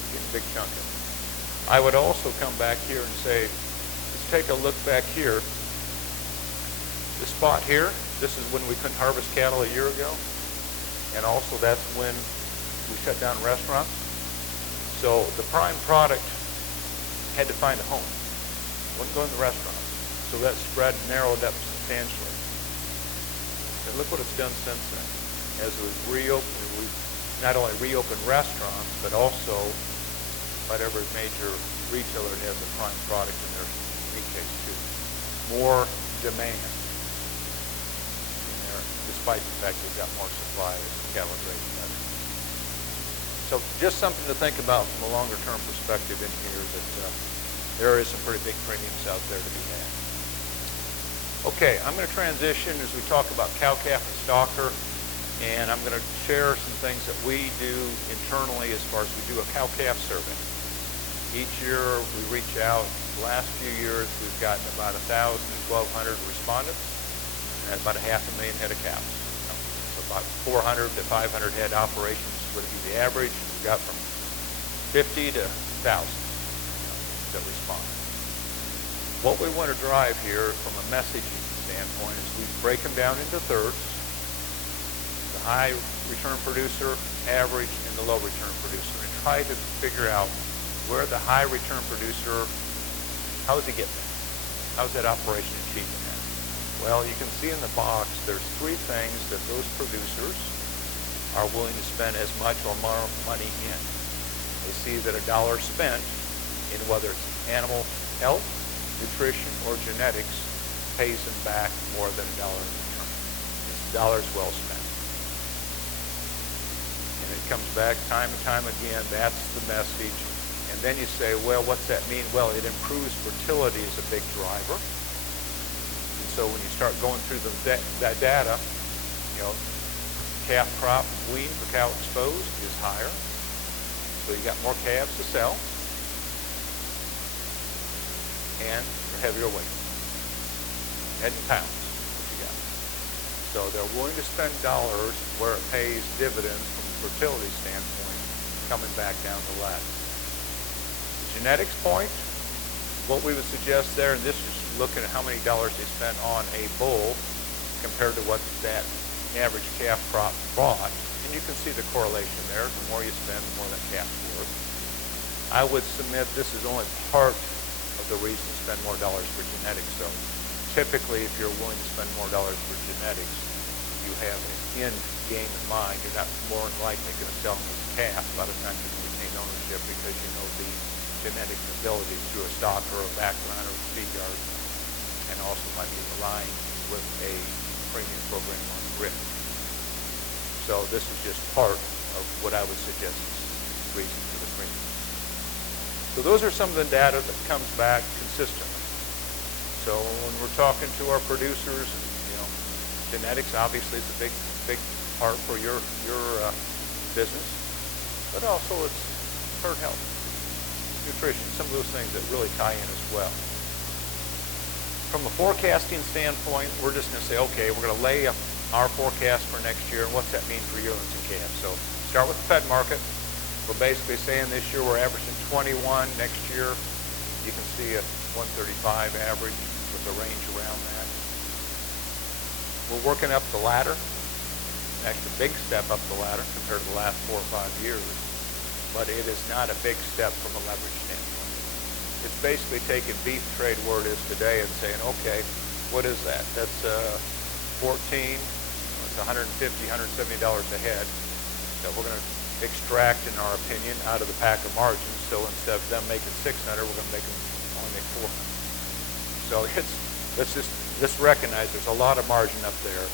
You're getting a big chunk of it. I would also come back here and say, let's take a look back here. This spot here, this is when we couldn't harvest cattle a year ago. And also that's when we shut down restaurants. So the prime product had to find a home. Wouldn't go in the restaurant. So that spread narrowed up substantially. And look what it's done since then. As we've reopened, we've not only reopened restaurants, but also whatever major retailer has a prime product in their meat case too. More demand in there, despite the fact they've got more supply of cattle grazing. So just something to think about from a longer term perspective in here, that there is some pretty big premiums out there to be had. Okay, I'm going to transition as we talk about cow-calf and stocker. And I'm going to share some things that we do internally as far as we do a cow-calf survey. Each year we reach out. The last few years we've gotten about 1,000 to 1,200 respondents, and about 500,000 head of cows. So about 400 to 500 head operations would be the average. We've got from 50 to 1,000 that respond. What we want to drive here from a messaging standpoint is we break them down into thirds. High return producer, average, and the low return producer, and try to figure out where the high return producer, how does he get there? How's that operation achieving that? Well, you can see in the box there's three things that those producers are willing to spend as much or more money in. They see that $1 spent in whether it's animal health, nutrition, or genetics pays them back more than $1 in return. It's dollars well spent. And it comes back time and time again. That's the message. And then you say, well, what's that mean? Well, it improves fertility as a big driver. And so when you start going through that data, calf crop wean per cow exposed is higher. So you got more calves to sell. And they're heavier weight. Head in pounds, what you got. So they're willing to spend dollars where it pays dividends from a fertility standpoint coming back down the ladder. The genetics point, what we would suggest there, and this is looking at how many dollars they spend on a bull compared to what that average calf crop brought, and you can see the correlation there. The more you spend, the more that calf's worth. I would submit this is only part of the reason to spend more dollars for genetics. So typically, if you're willing to spend more dollars for genetics, you have an end game in mind. You're not more than likely going to sell them as a calf. A lot of times you can retain ownership because you know the genetic ability through a stock or a background or a feed yard, and also might be relying with a premium program on grid. So this is just part of what I would suggest is reason for the premium. So those are some of the data that comes back consistently. So when we're talking to our producers, genetics obviously is a big part for your business, but also it's herd health, nutrition, some of those things that really tie in as well. From a forecasting standpoint, we're just going to say, okay, we're going to lay up our forecast for next year, and what's that mean for yearlings and calves? So start with the fed market. We're basically saying this year we're averaging 21. Next year you can see a 135 average with a range around that. We're working up the ladder. Actually, a big step up the ladder compared to the last 4 or 5 years, but it is not a big step from a leverage standpoint. It's basically taking beef trade where it is today and saying, okay, what is that? That's 14, it's $150, $170 a head that we're going to extract, in our opinion, out of the pack of margins. So instead of them making 600, we're going to make them only make 400. So let's recognize there's a lot of margin up there.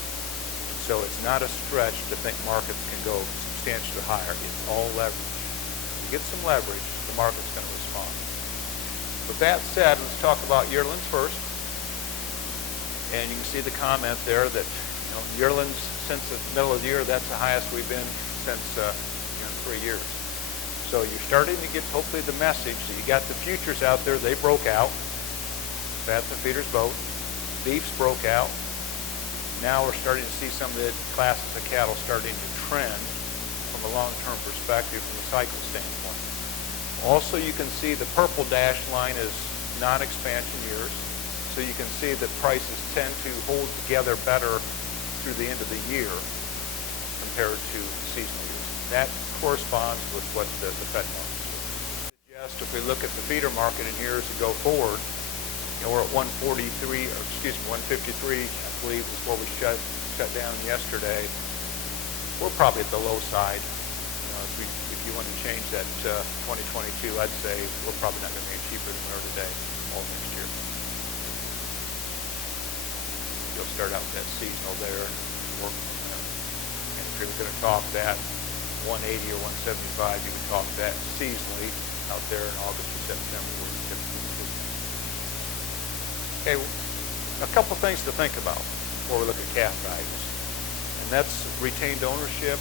So it's not a stretch to think markets can go substantially higher. It's all leverage. You get some leverage, the market's going to respond. With that said, let's talk about yearlings first. And you can see the comment there that yearlings since the middle of the year, that's the highest we've been since 3 years. So you're starting to get hopefully the message that you got the futures out there. They broke out. Fats and feeders both. Beefs broke out. Now we're starting to see some of the classes of cattle starting to trend from a long-term perspective from a cycle standpoint. Also, you can see the purple dashed line is non-expansion years. So you can see that prices tend to hold together better through the end of the year compared to seasonal years. That corresponds with what the Fed market suggests. If we look at the feeder market in years to go forward, we're at 153, or excuse me, 153, I believe is where we shut down yesterday. We're probably at the low side. If you want to change that 2022, I'd say we're probably not going to be cheaper than we are today all next year. You'll start out with that seasonal there and work from there. And if you're going to talk that 180 or 175, you can talk that seasonally out there in August or September where you typically do. Okay, a couple things to think about before we look at calf values. And that's retained ownership,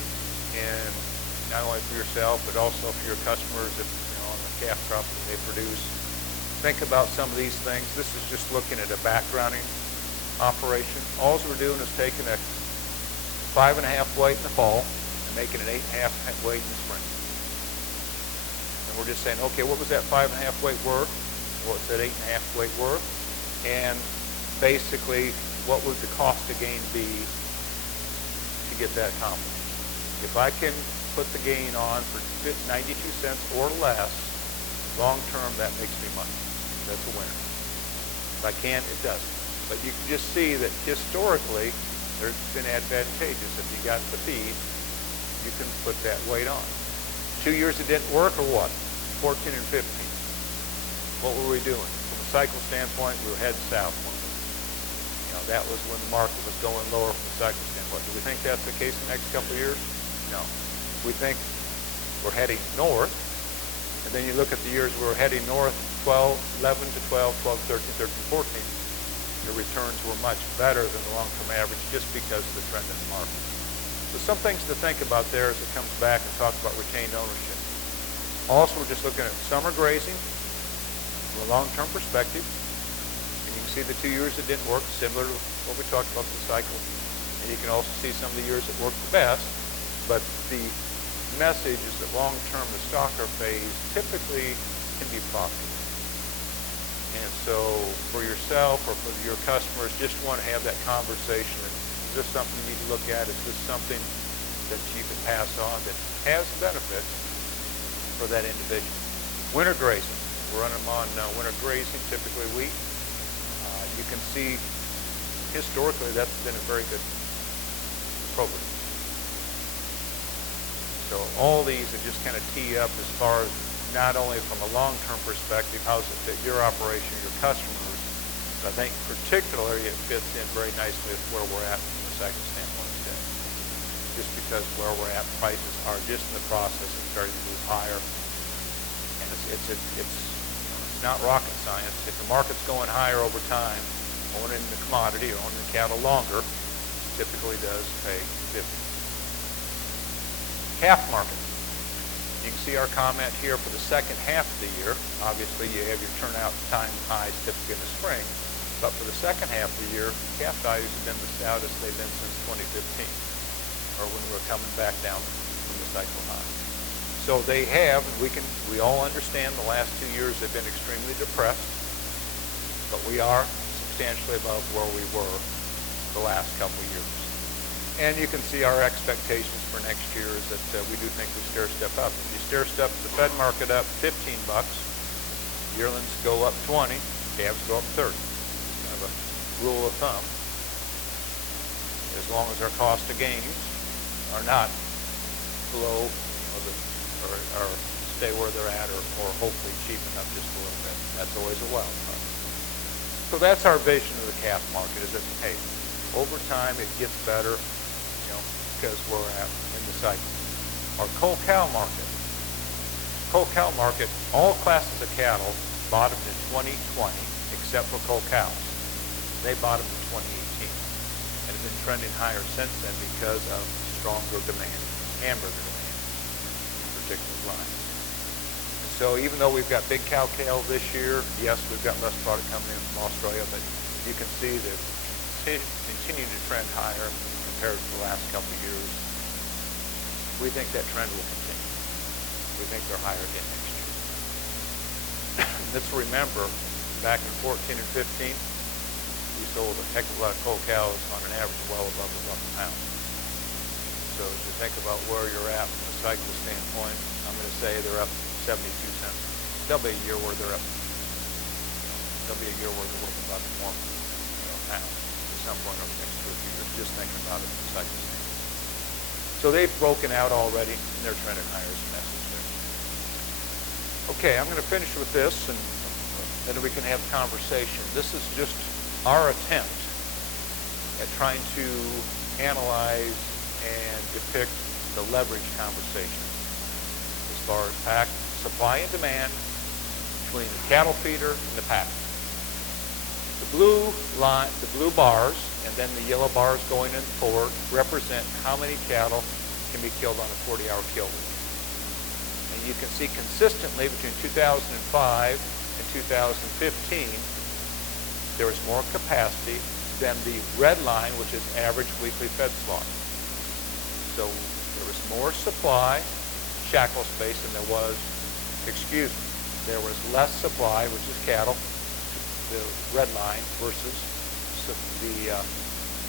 and not only for yourself, but also for your customers if, on the calf crop that they produce. Think about some of these things. This is just looking at a backgrounding operation. All we're doing is taking a 5.5 weight in the fall and making an 8.5 weight in the spring. And we're just saying, okay, what was that 5.5 weight worth? What's that 8.5 weight worth? And basically, what would the cost of gain be to get that accomplished? If I can put the gain on for 92 cents or less, long term, that makes me money. That's a winner. If I can't, it doesn't. But you can just see that historically, there's been advantageous. If you got the feed, you can put that weight on. 2 years it didn't work, or what? 14 and 15. What were we doing? From a cycle standpoint, we were heading south. That was when the market was going lower from a cycle standpoint. Do we think that's the case in the next couple of years? No. We think we're heading north, and then you look at the years we were heading north, 11 to 12, 12, 13, 13, 14. The returns were much better than the long-term average just because of the trend in the market. So some things to think about there as it comes back and talks about retained ownership. Also, we're just looking at summer grazing from a long-term perspective. And you can see the 2 years that didn't work, similar to what we talked about the cycle. And you can also see some of the years that worked the best. But the message is that long-term, the stocker phase typically can be profitable. And so for yourself or for your customers, just want to have that conversation. Is this something you need to look at? Is this something that you can pass on that has benefits for that individual? Winter grazing. We're running them on winter grazing, typically wheat. You can see historically that's been a very good program. So all these are just kind of tee up as far as not only from a long-term perspective, how does it fit your operation, your customers, But I think particularly it fits in very nicely with where we're at from a cycle standpoint today. Just because where we're at, prices are just in the process of starting to move higher. And it's not rocket science. If the market's going higher over time, owning the commodity or owning the cattle longer typically does pay dividends. Calf market. You can see our comment here for the second half of the year. Obviously, you have your turnout time highs typically in the spring. But for the second half of the year, calf values have been the stoutest they've been since 2015, or when we were coming back down from the cycle high. So they have, we all understand the last 2 years have been extremely depressed, but we are substantially above where we were the last couple of years. And you can see our expectations for next year is that we do think we stair-step up. If you stair-step the Fed market up $15, yearlings go up 20, calves go up 30. Kind of a rule of thumb. As long as our cost of gains are not below, or stay where they're at, or hopefully cheapen up just a little bit. That's always a wild card. So that's our vision of the calf market, is that, hey, over time it gets better, because we're at in the cycle. Our coal cow market. Coal cow market, all classes of cattle bottomed in 2020, except for coal cows. They bottomed in 2018, and have been trending higher since then because of stronger demand, hamburger demand, in particular line. And so even though we've got big cow cattle this year, yes, we've got less product coming in from Australia, but you can see that continue to trend higher compared to the last couple of years. We think that trend will continue. We think they're higher again next year. Let's remember, back in 14 and 15, we sold a heck of a lot of coal cows on an average well above $1 a pound. So as you think about where you're at from a cycle standpoint, I'm going to say they're up 72 cents. There'll be a year where they're up. There'll be a year where they're worth about $1 a pound at some point over the next 2 or 3 years. Just thinking about it from a cycle standpoint. So they've broken out already, and they're trending higher as a message there. Okay, I'm going to finish with this, and then we can have conversation. This is just our attempt at trying to analyze and depict the leverage conversation as far as pack supply and demand between the cattle feeder and the pack. The blue line, the blue bars, and then the yellow bars going in forward represent how many cattle can be killed on a 40-hour kill week. And you can see consistently between 2005 and 2015, there was more capacity than the red line, which is average weekly fed slaughter. So there was more supply, shackle space, than there was, there was less supply, which is cattle, the red line, versus the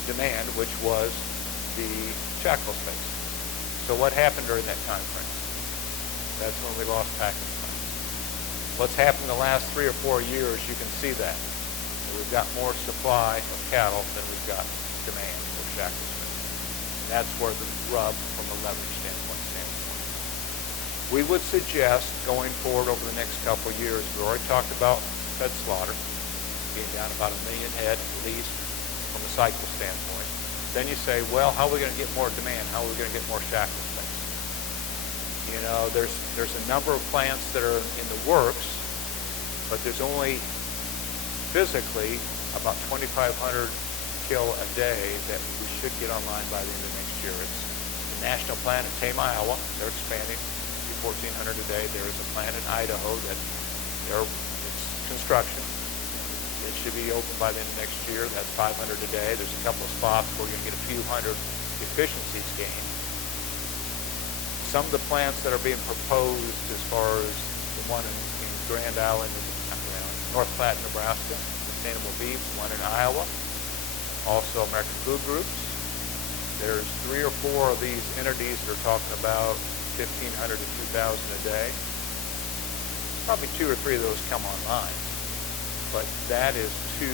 demand, which was the shackle space. So what happened during that time frame? That's when we lost packing time. What's happened the last 3 or 4 years, you can see that. We've got more supply of cattle than we've got demand for shackle space. And that's where the rub from a leverage standpoint. We would suggest going forward over the next couple of years, we already talked about fed slaughter being down about 1 million head at least from a cycle standpoint. Then you say, well, how are we going to get more demand? How are we going to get more shackle space? There's a number of plants that are in the works, but there's only physically about 2,500 kill a day that we should get online by the end of next year. It's the national plant in Tame, Iowa. They're expanding to 1,400 a day. There is a plant in Idaho that it's construction. It should be open by the end of next year. That's 500 a day. There's a couple of spots where you're going to get a few hundred efficiencies gained. Some of the plants that are being proposed, as far as the one in Grand Island, North Platte, Nebraska, Sustainable Beef, one in Iowa, also American Food Groups. There's 3 or 4 of these entities that are talking about 1,500 to 2,000 a day. Probably 2 or 3 of those come online, but that is 2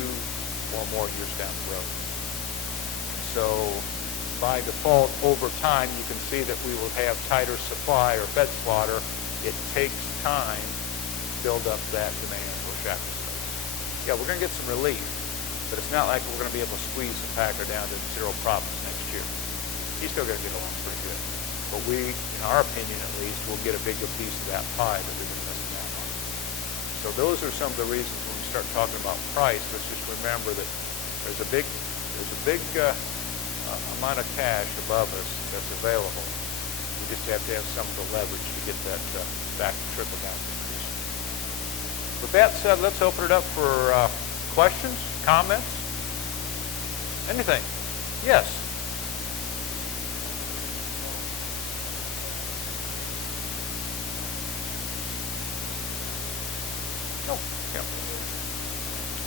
or more years down the road. So by default, over time, you can see that we will have tighter supply or fed slaughter. It takes time to build up that demand for shackle space. Yeah, we're going to get some relief. But it's not like we're going to be able to squeeze the packer down to zero profits next year. He's still going to get along pretty good. But we, in our opinion at least, will get a bigger piece of that pie that we've been missing out on. So those are some of the reasons when we start talking about price, let's just remember that there's a big amount of cash above us that's available. We just have to have some of the leverage to get that back to trickle down increase. With that said, let's open it up for questions, comments, anything. Yes. Oh, yeah.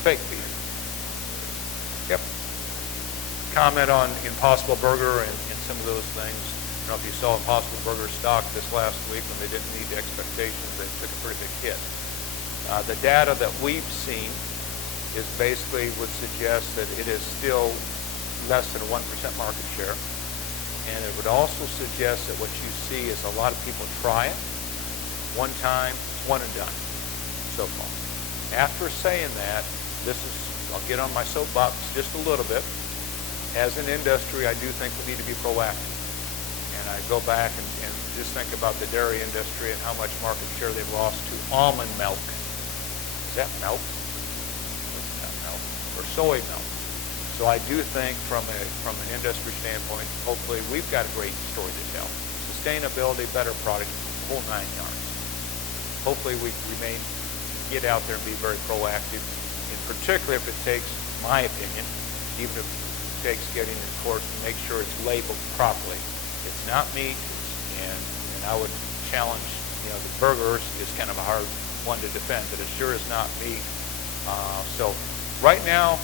Fake beef. Yep. Comment on Impossible Burger and some of those things. I don't know if you saw Impossible Burger stock this last week when they didn't meet the expectations. They took a pretty big hit. The data that we've seen is basically would suggest that it is still less than a 1% market share. And it would also suggest that what you see is a lot of people try it one time, one and done so far. After saying that, I'll get on my soapbox just a little bit. As an industry, I do think we need to be proactive. And I go back and just think about the dairy industry and how much market share they've lost to almond milk. Is that milk? It's not milk. Or soy milk. So I do think from an industry standpoint, hopefully we've got a great story to tell. Sustainability, better product, whole 9 yards. Hopefully we get out there and be very proactive, and particularly if it takes, my opinion, even if it takes getting in court to make sure it's labeled properly. It's not meat, and I would challenge, the burgers is kind of a hard one to defend, but it sure is not meat. So right now,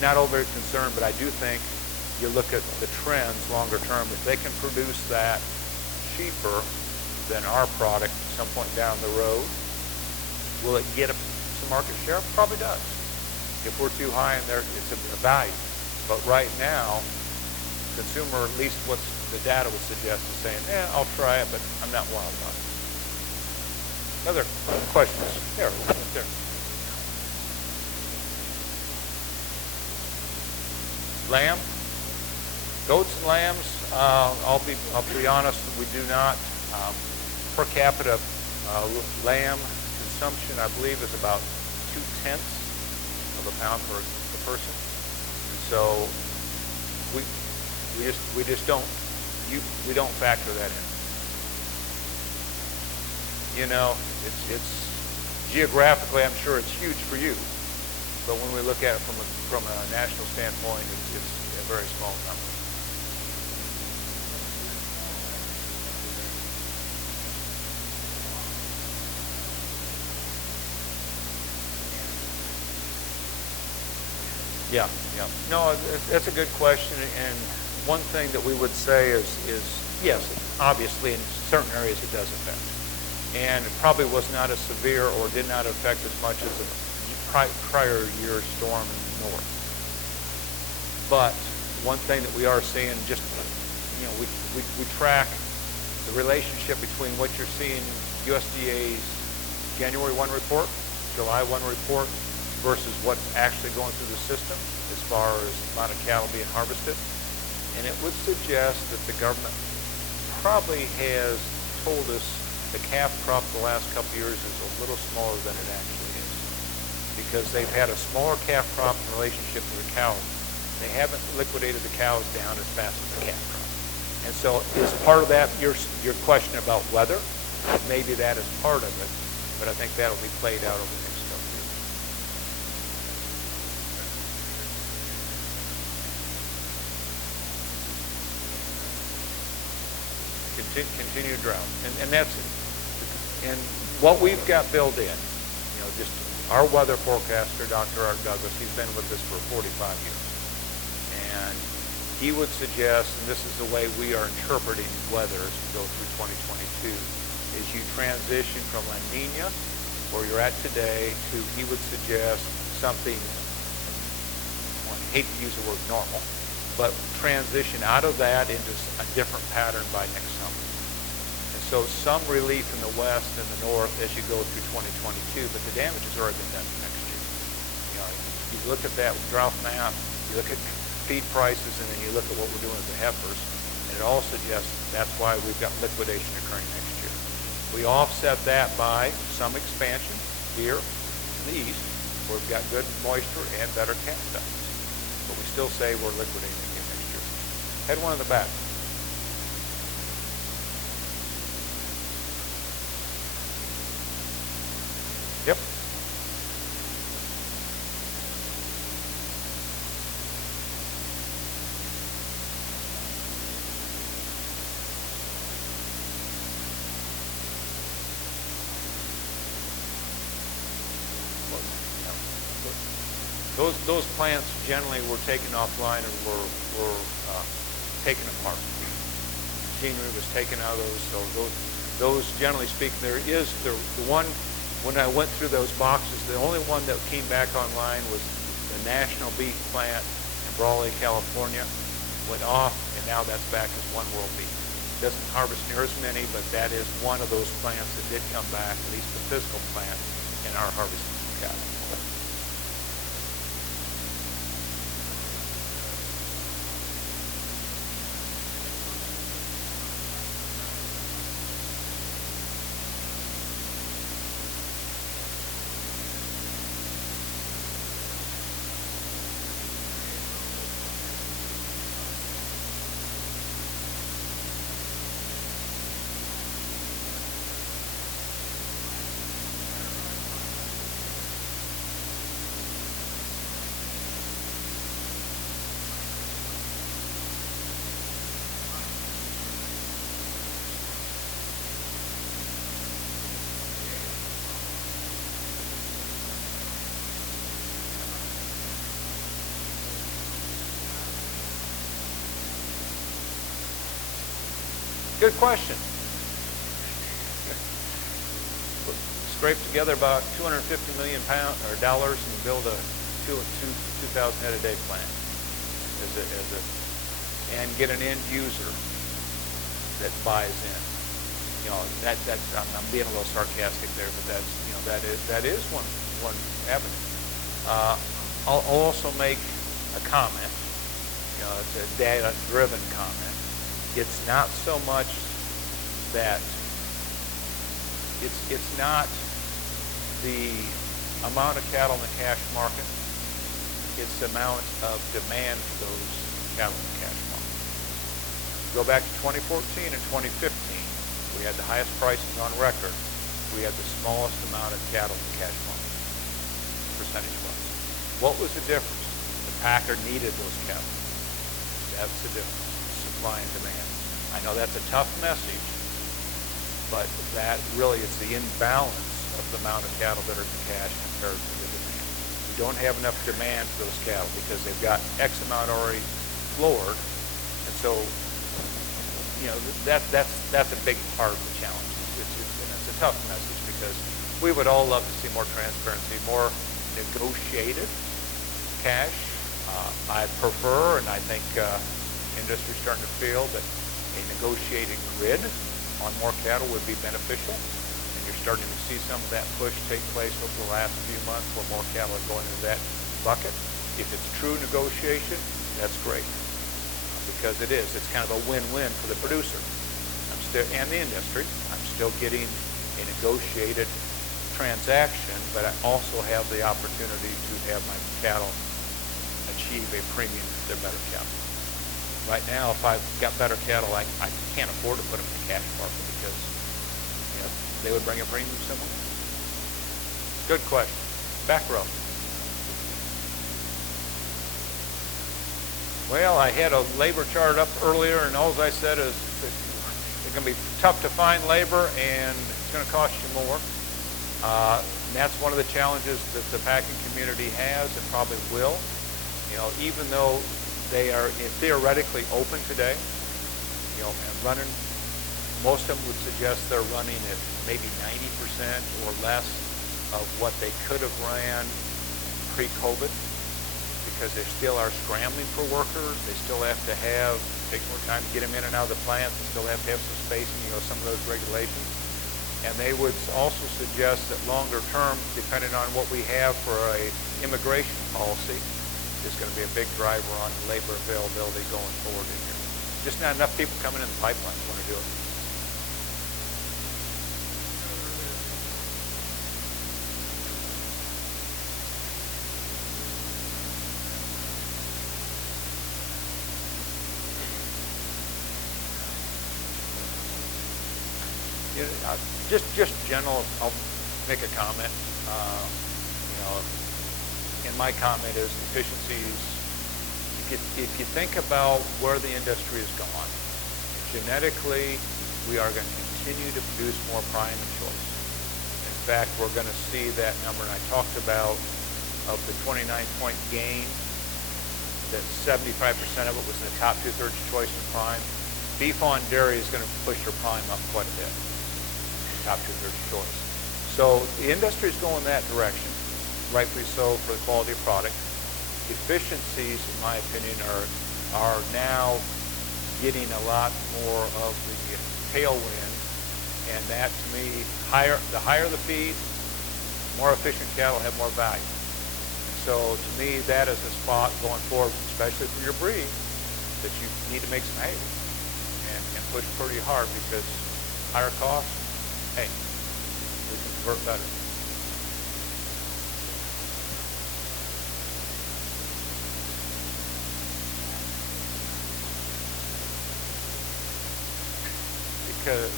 not overly concerned, but I do think you look at the trends longer term. If they can produce that cheaper than our product at some point down the road, will it get some market share? Probably does. If we're too high in there, it's a value. But right now, consumer, at least what the data would suggest, is saying, I'll try it, but I'm not wild about it. Other questions? There. Lamb, goats and lambs. I'll be honest. We do not per capita lamb consumption. I believe is about 0.2 of a pound per person. And so we just don't factor that in. It's geographically, I'm sure it's huge for you. But when we look at it from a national standpoint, it's a very small number. Yeah. No, that's a good question. And one thing that we would say is yes, obviously in certain areas it does affect. And it probably was not as severe or did not affect as much as the prior year storm in the north. But one thing that we are seeing, just, we track the relationship between what you're seeing USDA's January 1 report, July 1 report, versus what's actually going through the system as far as the amount of cattle being harvested. And it would suggest that the government probably has told us the calf crop the last couple of years is a little smaller than it actually is, because they've had a smaller calf crop in relationship to the cows. They haven't liquidated the cows down as fast as the calf crop. And so is part of that your question about weather? Maybe that is part of it, but I think that'll be played out over the next couple of years. Continued drought, and that's it. And what we've got built in, just our weather forecaster, Dr. Art Douglas, he's been with us for 45 years, and he would suggest, and this is the way we are interpreting weather as we go through 2022, is you transition from La Nina, where you're at today, to, he would suggest something, I hate to use the word normal, but transition out of that into a different pattern by next summer. And so some relief in the west and the north as you go through 2022, but the damage has already been done for next year. You know, you look at that drought map, you look at feed prices, and then you look at what we're doing with the heifers, and it all suggests that's why we've got liquidation occurring next year. We offset that by some expansion here in the east, where we've got good moisture and better calf values. But we still say we're liquidating again next year. Head one in the back. Yep. Those plants generally were taken offline and were taken apart. Machinery was taken out of those, so those generally speaking, there is the one, when I went through those boxes, the only one that came back online was the National Beef Plant in Brawley, California. Went off, and now that's back as One World Beef. Doesn't harvest near as many, but that is one of those plants that did come back, at least the physical plant, in our harvesting some cattle. Good question. Scrape together about $250 million and build a 2,000 head a day plant and get an end user that buys in. You know, that's I'm being a little sarcastic there, but that's, you know, that is one avenue. I'll also make a comment. You know, it's a data-driven comment. It's not so much that it's not the amount of cattle in the cash market. It's the amount of demand for those cattle in the cash market. Go back to 2014 and 2015. We had the highest prices on record. We had the smallest amount of cattle in the cash market, percentage-wise. What was the difference? The packer needed those cattle. That's the difference. Supply and demand. I know that's a tough message, but that really is the imbalance of the amount of cattle that are in cash compared to the demand. We don't have enough demand for those cattle because they've got X amount already floored, and so you know that's a big part of the challenge. It's a tough message because we would all love to see more transparency, more negotiated cash. I prefer, and I think industry's starting to feel that a negotiated grid on more cattle would be beneficial, and you're starting to see some of that push take place over the last few months where more cattle are going into that bucket. If it's true negotiation, that's great, because it is. It's kind of a win-win for the producer and the industry. I'm still getting a negotiated transaction, but I also have the opportunity to have my cattle achieve a premium if they're better cattle. Right now, if I've got better cattle, I can't afford to put them in the cash market because, you know, they would bring a premium somewhere. Good question. Back row. Well, I had a labor chart up earlier, and all I said is it's going to be tough to find labor, and it's going to cost you more. And that's one of the challenges that the packing community has and probably will. You know, even though they are theoretically open today, you know, and running, most of them would suggest they're running at maybe 90% or less of what they could have ran pre-COVID, because they still are scrambling for workers. They still have to take more time to get them in and out of the plant. They still have to have some spacing, you know, some of those regulations. And they would also suggest that longer term, depending on what we have for a immigration policy, is going to be a big driver on labor availability going forward in here. Just not enough people coming in the pipeline want to do it. Just general, I'll make a comment. And my comment is efficiencies. If you think about where the industry has gone, genetically, we are going to continue to produce more prime and choice. In fact, we're going to see that number, and I talked about of the 29-point gain, that 75% of it was in the top two-thirds choice and prime. Beef on dairy is going to push your prime up quite a bit. Top two-thirds choice. So the industry is going that direction, rightfully so for the quality of product. Efficiencies, in my opinion, are now getting a lot more of the tailwind, and that to me, the higher the feed, more efficient cattle have more value. So to me, that is a spot going forward, especially for your breed, that you need to make some hay and push pretty hard, because higher costs, hey, we can convert better. Because,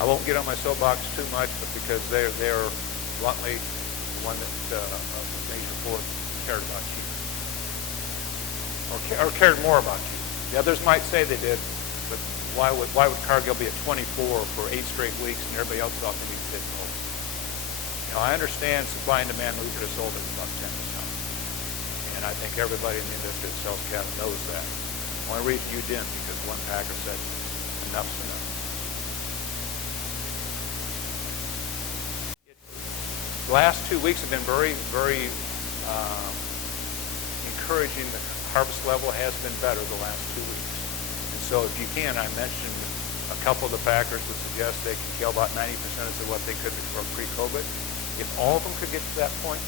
I won't get on my soapbox too much, but because they're bluntly the one that Major Ford cared about you, or cared more about you. The others might say they did, but why would Cargill be at 24 for 8 straight weeks and everybody else ought to be 10 over? I understand supply and demand moves are sold at about 10%. And I think everybody in the industry that sells cattle knows that. The only reason you didn't, because one packer said, enough's enough. The last 2 weeks have been very, very encouraging. The harvest level has been better the last 2 weeks. And so if you can, I mentioned a couple of the packers would suggest they could kill about 90% of what they could before pre-COVID. If all of them could get to that point,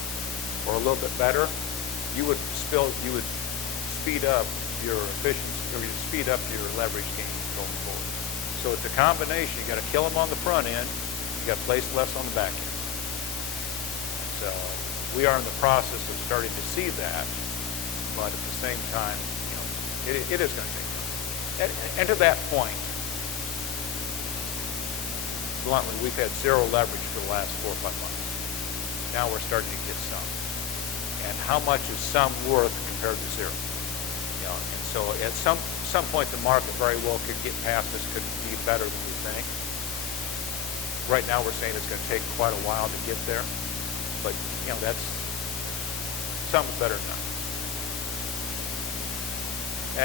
or a little bit better, you would speed up your efficiency, or you'd speed up your leverage gains going forward. So it's a combination. You got to kill them on the front end. You got to place less on the back end. So we are in the process of starting to see that, but at the same time, it is going to take time. And to that point, bluntly, we've had zero leverage for the last 4 or 5 months. Now we're starting to get some. And how much is some worth compared to zero? And so at some point, the market very well could get past this, could be better than we think. Right now, we're saying it's going to take quite a while to get there. But, that's something better than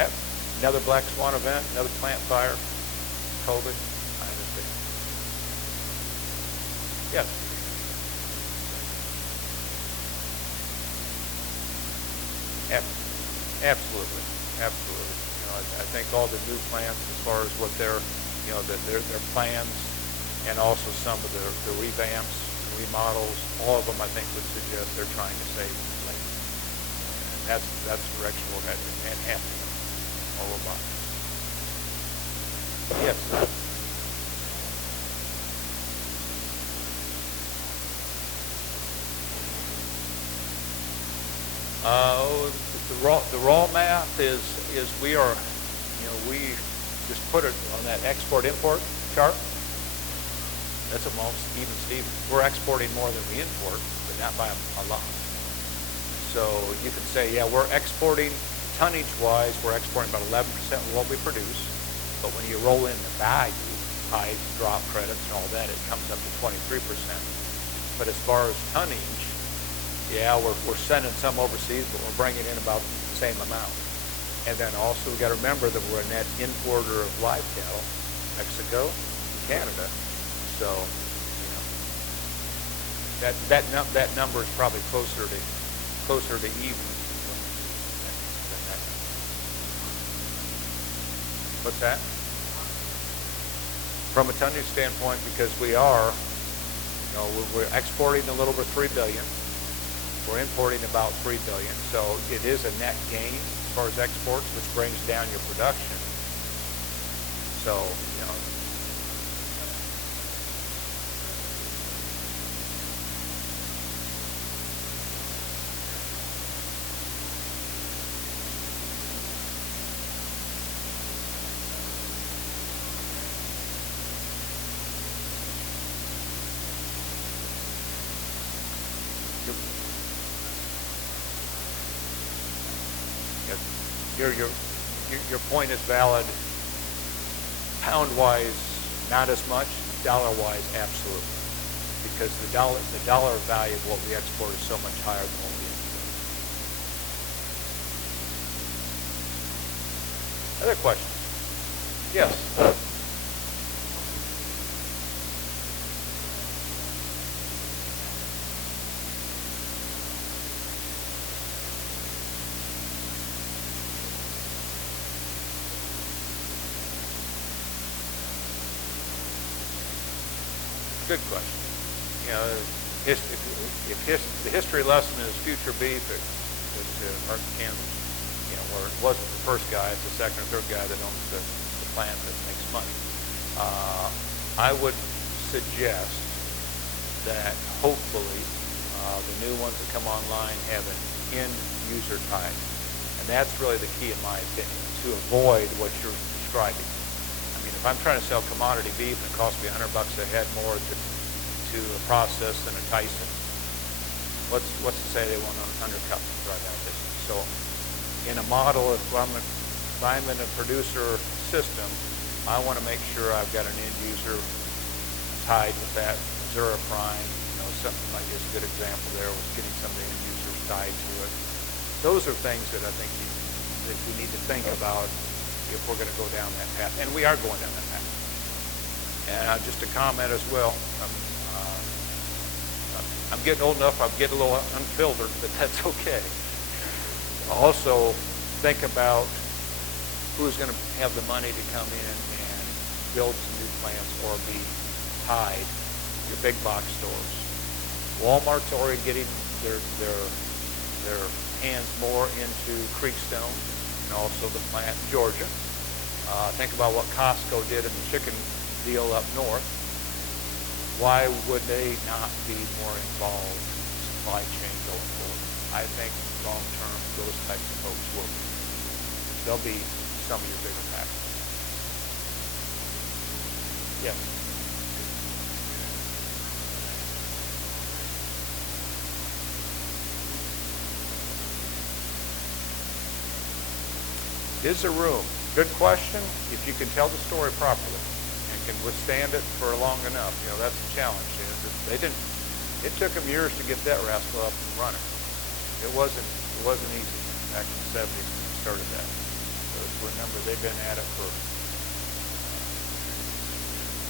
none. Another black swan event, another plant fire, COVID, I understand. Yes. Absolutely. I think all the new plans, as far as what their plans, and also some of the revamps, remodels, all of them, I think, would suggest they're trying to save labor. And that's the direction we're heading, and happy, or robotics. Yes. The raw math is we are, we just put it on that export-import chart. That's almost even Steven. We're exporting more than we import, but not by a lot. So you can say, yeah, we're exporting tonnage-wise, we're exporting about 11% of what we produce, but when you roll in the value, high drop credits and all that, it comes up to 23%. But as far as tonnage, yeah, we're sending some overseas, but we're bringing in about the same amount. And then also we got to remember that we're a net importer of live cattle, Mexico, Canada. So, that number is probably closer to even than that. What's that? From a tonnage standpoint, because we are, we're exporting a little over 3 billion. We're importing about 3 billion, so it is a net gain as far as exports, which brings down your production. So, your point is valid. Pound-wise, not as much. Dollar-wise, absolutely, because the dollar value of what we export is so much higher than what we import. Other questions? Yes. Good question. If the history lesson is future beef, Mark Kansas, where it wasn't the first guy, it's the second or third guy that owns the plant that makes money. I would suggest that hopefully the new ones that come online have an end user type, and that's really the key in my opinion, to avoid what you're describing. If I'm trying to sell commodity beef and it costs me $100 a head more to process than a Tyson, what's to say they won't undercut me right out there? So, in a model, if I'm in a producer system, I want to make sure I've got an end user tied with that Zura Prime. Something like this. A good example there was getting some of the end users tied to it. Those are things that I think that we need to think about if we're going to go down that path, and we are going down that path. And just a comment as well, I'm getting old enough, I'm getting a little unfiltered, but that's okay. Also, think about who's going to have the money to come in and build some new plants or be tied, your big box stores. Walmart's already getting their hands more into Creekstone, and also the plant in Georgia. Think about what Costco did in the chicken deal up north. Why would they not be more involved in the supply chain going forward? I think long term, those types of folks will be. They'll be some of your bigger packers. Yes. Is there room? Good question. If you can tell the story properly and can withstand it for long enough, that's the challenge. It took them years to get that rascal up and running. It wasn't easy back in the 70s when they started that. So remember, they've been at it for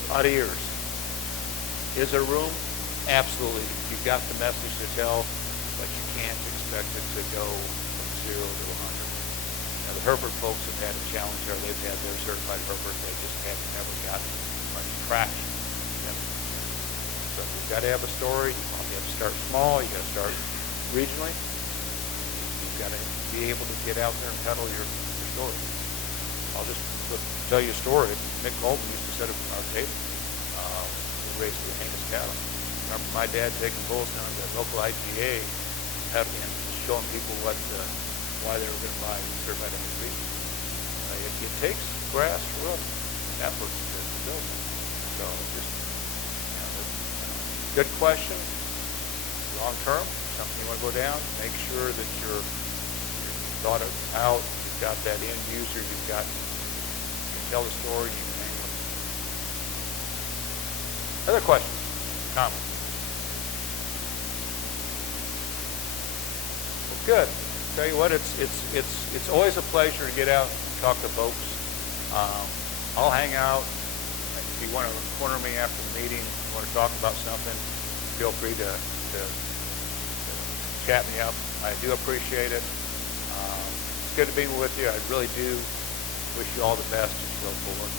a lot of years. Is there room? Absolutely. You've got the message to tell, but you can't expect it to go from 0 to 100. Now, the Herbert folks have had a challenge there. They've had their certified Herbert. They just have never gotten much traction. So you've got to have a story. You have to start small. You've got to start regionally. You've got to be able to get out there and peddle your story. I'll just tell you a story. Mick Golden used to sit at our table. We raised the Angus cattle. Remember my dad taking bulls down to the local IPA and showing people why they were going to buy certified Angus beef. It takes grassroots efforts to build it. So just good question. Long term, something you want to go down. Make sure that you're thought it out. You've got that end user. You can tell the story. You can hang with it. Other questions? Comments? Well, good. Tell you what, it's always a pleasure to get out and talk to folks. I'll hang out. If you want to corner me after the meeting, want to talk about something, feel free to chat me up. I do appreciate it. It's good to be with you. I really do wish you all the best as you go forward.